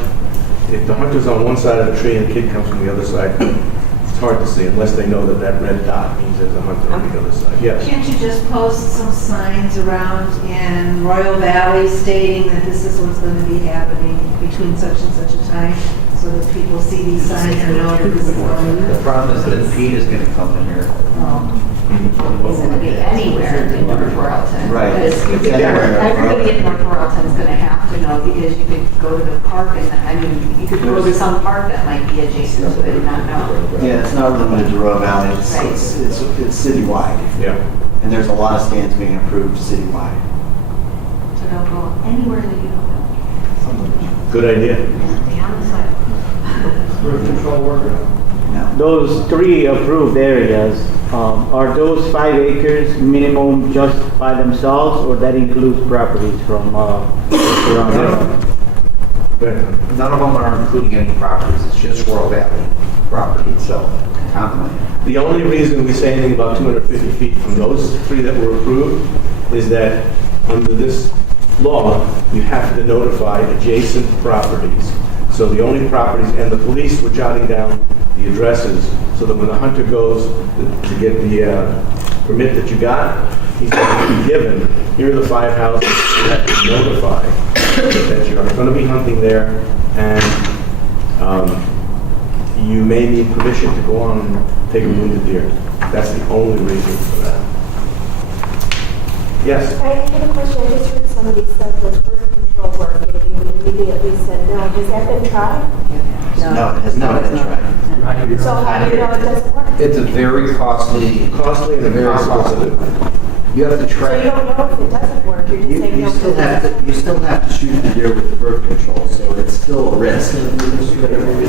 if the hunter's on one side of the tree and the kid comes from the other side, it's hard to see unless they know that that red dot means there's a hunter on the other side. Yes? Can't you just post some signs around in Royal Valley stating that this is what's going to be happening between such and such a time, so that people see these signs and know that this is going on? The problem is that PETA is gonna come in here. It's going to be anywhere in North Royalton. Right. Because It's anywhere. everybody in North Royalton is going to have to know, because you could go to the park and, I mean, you could go to some park that might be adjacent to it and not know. Yeah, it's not limited to Royal Valley, it's citywide. Yeah. And there's a lot of stands being approved citywide. So don't go anywhere that you don't know. Good idea. Be on the sidewalk. Birth control worker. No. Those 3 approved areas, are those 5 acres minimum just by themselves, or that includes properties from around there? None of them are including any properties, it's just Royal Valley property itself, town land. The only reason we say anything about 250 feet from those 3 that were approved is that under this law, you have to notify adjacent properties. So the only properties, and the police were jotting down the addresses, so that when the hunter goes to get the permit that you got, he's going to be given, here are the 5 houses you have to notify that you're going to be hunting there, and you may need permission to go on and take a wounded deer. That's the only reason for that. Yes? I have a question. I just heard somebody said that birth control work, and you immediately said no. Has that been tried? No, it has not been tried. So how do you know it doesn't work? It's a very costly and very expensive. You have to So track. you don't know if it doesn't work. You're just saying no. You still have to shoot the deer with the birth control, so it's still a risk.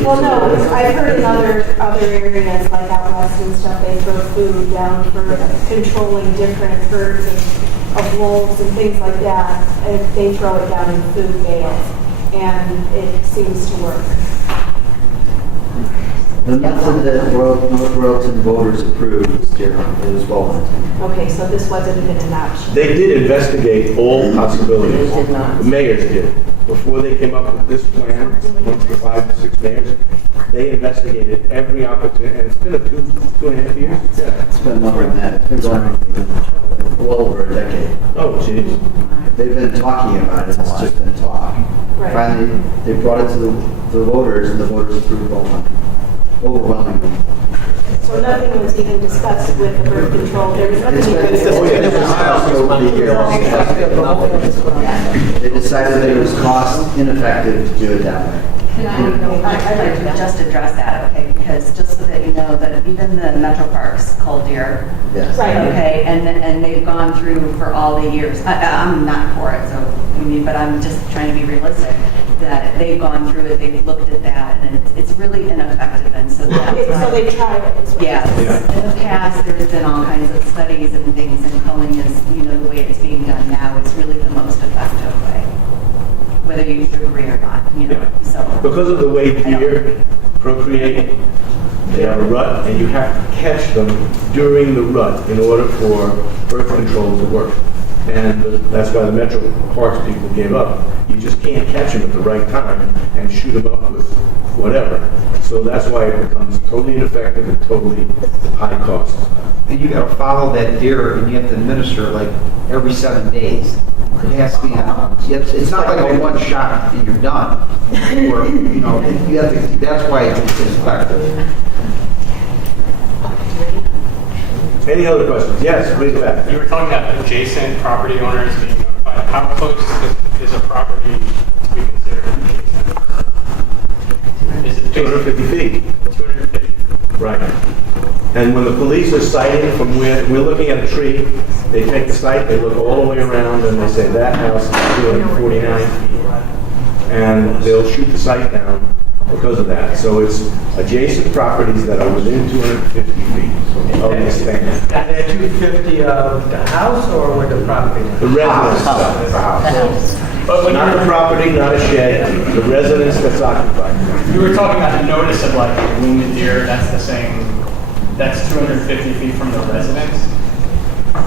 Well, no, I've heard in other areas, like out west and stuff, they throw food down for controlling different herds of wolves and things like that. And they throw it down in food bales, and it seems to work. The method that North Royalton voters approved was deer hunt. It was bow hunting. Okay, so this wasn't even an option. They did investigate all possibilities. They did not. The mayors did. Before they came up with this plan, amongst the 5 to 6 mayors, they investigated every opportunity, and it's been a 2.5 years? Yeah. It's been longer than that. It's been going well over a decade. Oh, geez. They've been talking about it. It's just been talk. Right. Finally, they brought it to the voters, and the voters approved bow hunting. Overwhelmingly. So nothing was even discussed with the birth control. There was nothing It's been- even it's discussed. over the years. They decided that it was cost ineffective to do it that way. I'd like to just address that, okay, because just so that you know that even the metro parks cull deer. Yes. Right. Okay, and they've gone through for all the years. I'm not for it, so, I mean, but I'm just trying to be realistic, that they've gone through it, they've looked at that, and it's really ineffective, and so that's So they tried it. is what you're yes, saying. in the past, there's been all kinds of studies and things, and culling is, you know, the way it's being done now is really the most effective way, whether you agree or not, you know, so. Because of the way deer procreate, they have a rut, and you have to catch them during the rut in order for birth control to work. And that's why the Metro Parks people gave up. You just can't catch them at the right time and shoot them up with whatever. So that's why it becomes totally ineffective and totally high cost. And you gotta follow that deer, and you have to administer like every 7 days. It has to be, it's not like a one shot and you're done. Or, you know, you have to, that's why it's effective. Any other questions? Yes, read it back. You were talking about adjacent property owners being notified. How close is a property to be considered adjacent? Is it 250 feet. 250? Right. And when the police are sighting from where we're looking at a tree, they take the sight, they look all the way around, and they say that house is 249 feet. And they'll shoot the sight down because of that. So it's adjacent properties that are within 250 feet of the stand. Is that 250 of the house or with the property? The residence, the house. Not the property, not a shed, the residence that's occupied. You were talking about the notice of like a wounded deer, that's the same, that's 250 feet from the residence?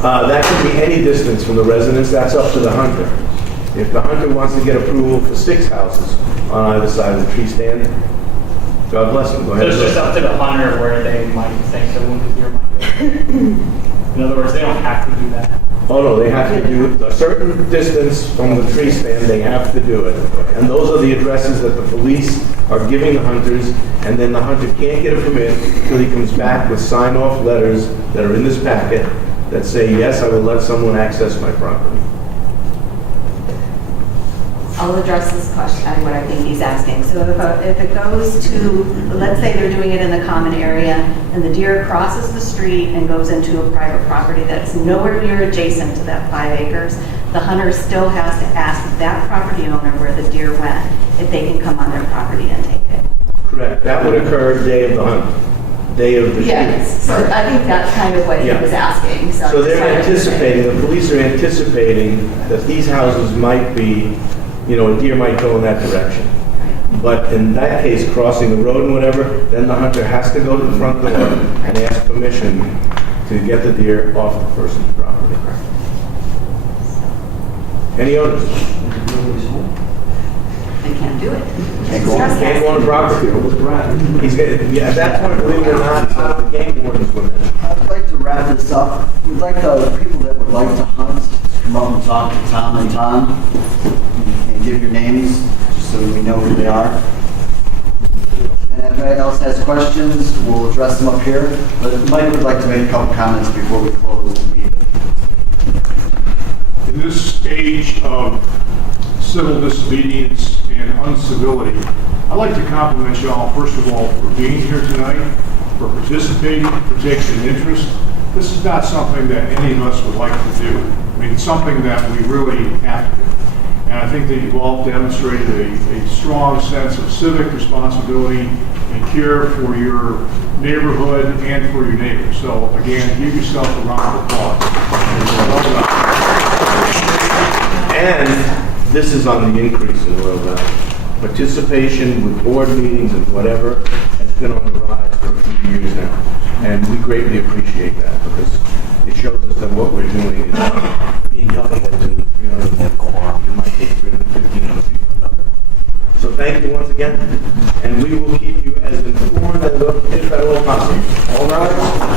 That can be any distance from the residence, that's up to the hunter. If the hunter wants to get approval for 6 houses on either side of the tree stand, God bless them, go ahead. So it's just up to the hunter where they might think the wounded deer might be. In other words, they don't have to do that. Oh, no, they have to do a certain distance from the tree stand, they have to do it. And those are the addresses that the police are giving the hunters, and then the hunter can't get a permit until he comes back with sign-off letters that are in this packet that say, yes, I will let someone access my property. I'll address this question, what I think he's asking. So if it goes to, let's say they're doing it in the common area, and the deer crosses the street and goes into a private property that's nowhere near adjacent to that 5 acres, the hunter still has to ask that property owner where the deer went, if they can come on their property and take it. Correct. That would occur day of the hunt, day of the shooting. Yes, so I think that's kind of what he was asking. So they're anticipating, the police are anticipating that these houses might be, you know, a deer might go in that direction. But in that case, crossing the road and whatever, then the hunter has to go to the front door and ask permission to get the deer off the person's property. Any others? They can't do it. Can't go on the property. He's getting, yeah, at that point, believe it or not, the game wardens will. I'd like to wrap this up. We'd like the people that would like to hunt to come up and talk to Tom and Tom and give your names just so we know who they are. And if anybody else has questions, we'll address them up here. But Mike would like to make a couple comments before we close the meeting. In this age of civil disobedience and uncivility, I'd like to compliment y'all, first of all, for being here tonight, for participating, for taking an interest. This is not something that any of us would like to do. I mean, it's something that we really have to do. And I think that you've all demonstrated a strong sense of civic responsibility and care for your neighborhood and for your neighbors. So again, give yourself a round of applause. And this is on the increase in Royal Valley. Participation with board meetings and whatever has been on the rise for a few years now. And we greatly appreciate that because it shows us that what we're doing is being held at 300 quorum. It might take 315 other people. So thank you once again. And we will keep you as informed as if at all possible. All right?